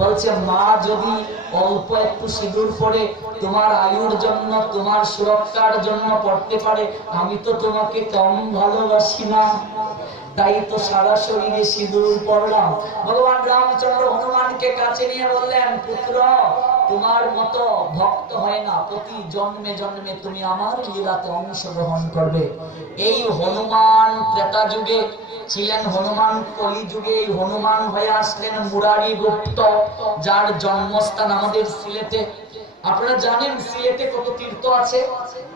বলছে মা যদি অল্প একটু সিঁদুর পরে তোমার আয়ুর জন্য, তোমার সুরক্ষার জন্য পড়তে পারে, আমি তো তোমাকে কম ভালোবাসি না, তাই তো সারা শরীরে সিঁদুর পড়লাম। ভগবান রামচন্দ্র হনুমানকে কাছে নিয়ে বললেন, পুত্র তোমার মতো ভক্ত হয় না, প্রতি জন্মে জন্মে তুমি আমার লীলাতে অংশগ্রহণ করবে। এই হনুমান ত্রেতা যুগে ছিলেন, হনুমান কলি যুগে এই হনুমান হয়ে আসলেন মুরারি গুপ্ত, যার জন্মস্থান আমাদের সিলেটে। আপনারা জানেন সিলেটে কত তীর্থ আছে?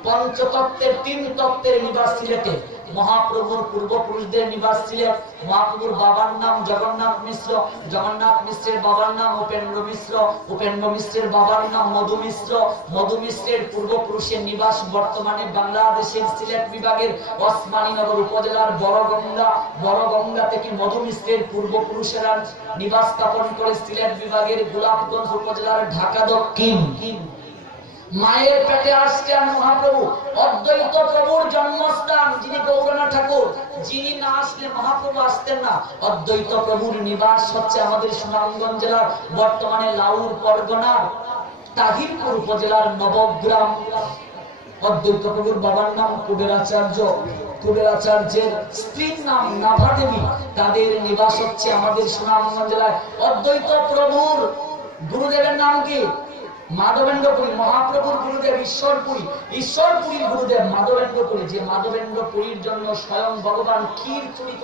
পঞ্চতত্ত্বের 3 তত্ত্বের নিবাস সিলেটে। মহাপ্রভুর পূর্বপুরুষদের নিবাস সিলেট। মহাপ্রভুর বাবার নাম জগন্নাথ মিশ্র, জগন্নাথ মিশ্রের বাবার নাম উপেন্দ্র মিশ্র, উপেন্দ্র মিশ্রের বাবার নাম মধু মিশ্র, মধু মিশ্রের পূর্বপুরুষের নিবাস বর্তমানে বাংলাদেশের সিলেট বিভাগের ওসমানীনগর উপজেলার বড়গঙ্গা। বড়গঙ্গা থেকে মধু মিশ্রের পূর্বপুরুষেরা নিবাস স্থাপন করে সিলেট বিভাগের গোলাপগঞ্জ উপজেলার ঢাকা দক্ষিণ। মায়ের পেটে আসছেন মহাপ্রভু, অদ্বৈত প্রভুর জন্মস্থান, যিনি গৌরনাথ ঠাকুর, যিনি না আসলে মহাপ্রভু আসতেন না। অদ্বৈত প্রভুর নিবাস হচ্ছে আমাদের সুনামগঞ্জ জেলার বর্তমানে লাউর পরগনার তাহিরপুর উপজেলার নবগ্রাম। অদ্বৈত প্রভুর বাবার নাম কুবেরাচার্য, কুবেরাচার্যের স্ত্রীর নাম নাভা দেবী, তাদের নিবাস হচ্ছে আমাদের সুনামগঞ্জ জেলায়। অদ্বৈত প্রভুর গুরুদেবের নাম কি? মাধবেন্দ্রপুরী। মহাপ্রভুর গুরুদেব ঈশ্বরপুরী, ঈশ্বরপুরীর গুরুদেব মাধবেন্দ্রপুরী, যে মাধবেন্দ্রপুরীর জন্য স্বয়ং ভগবান ক্ষীর চুরি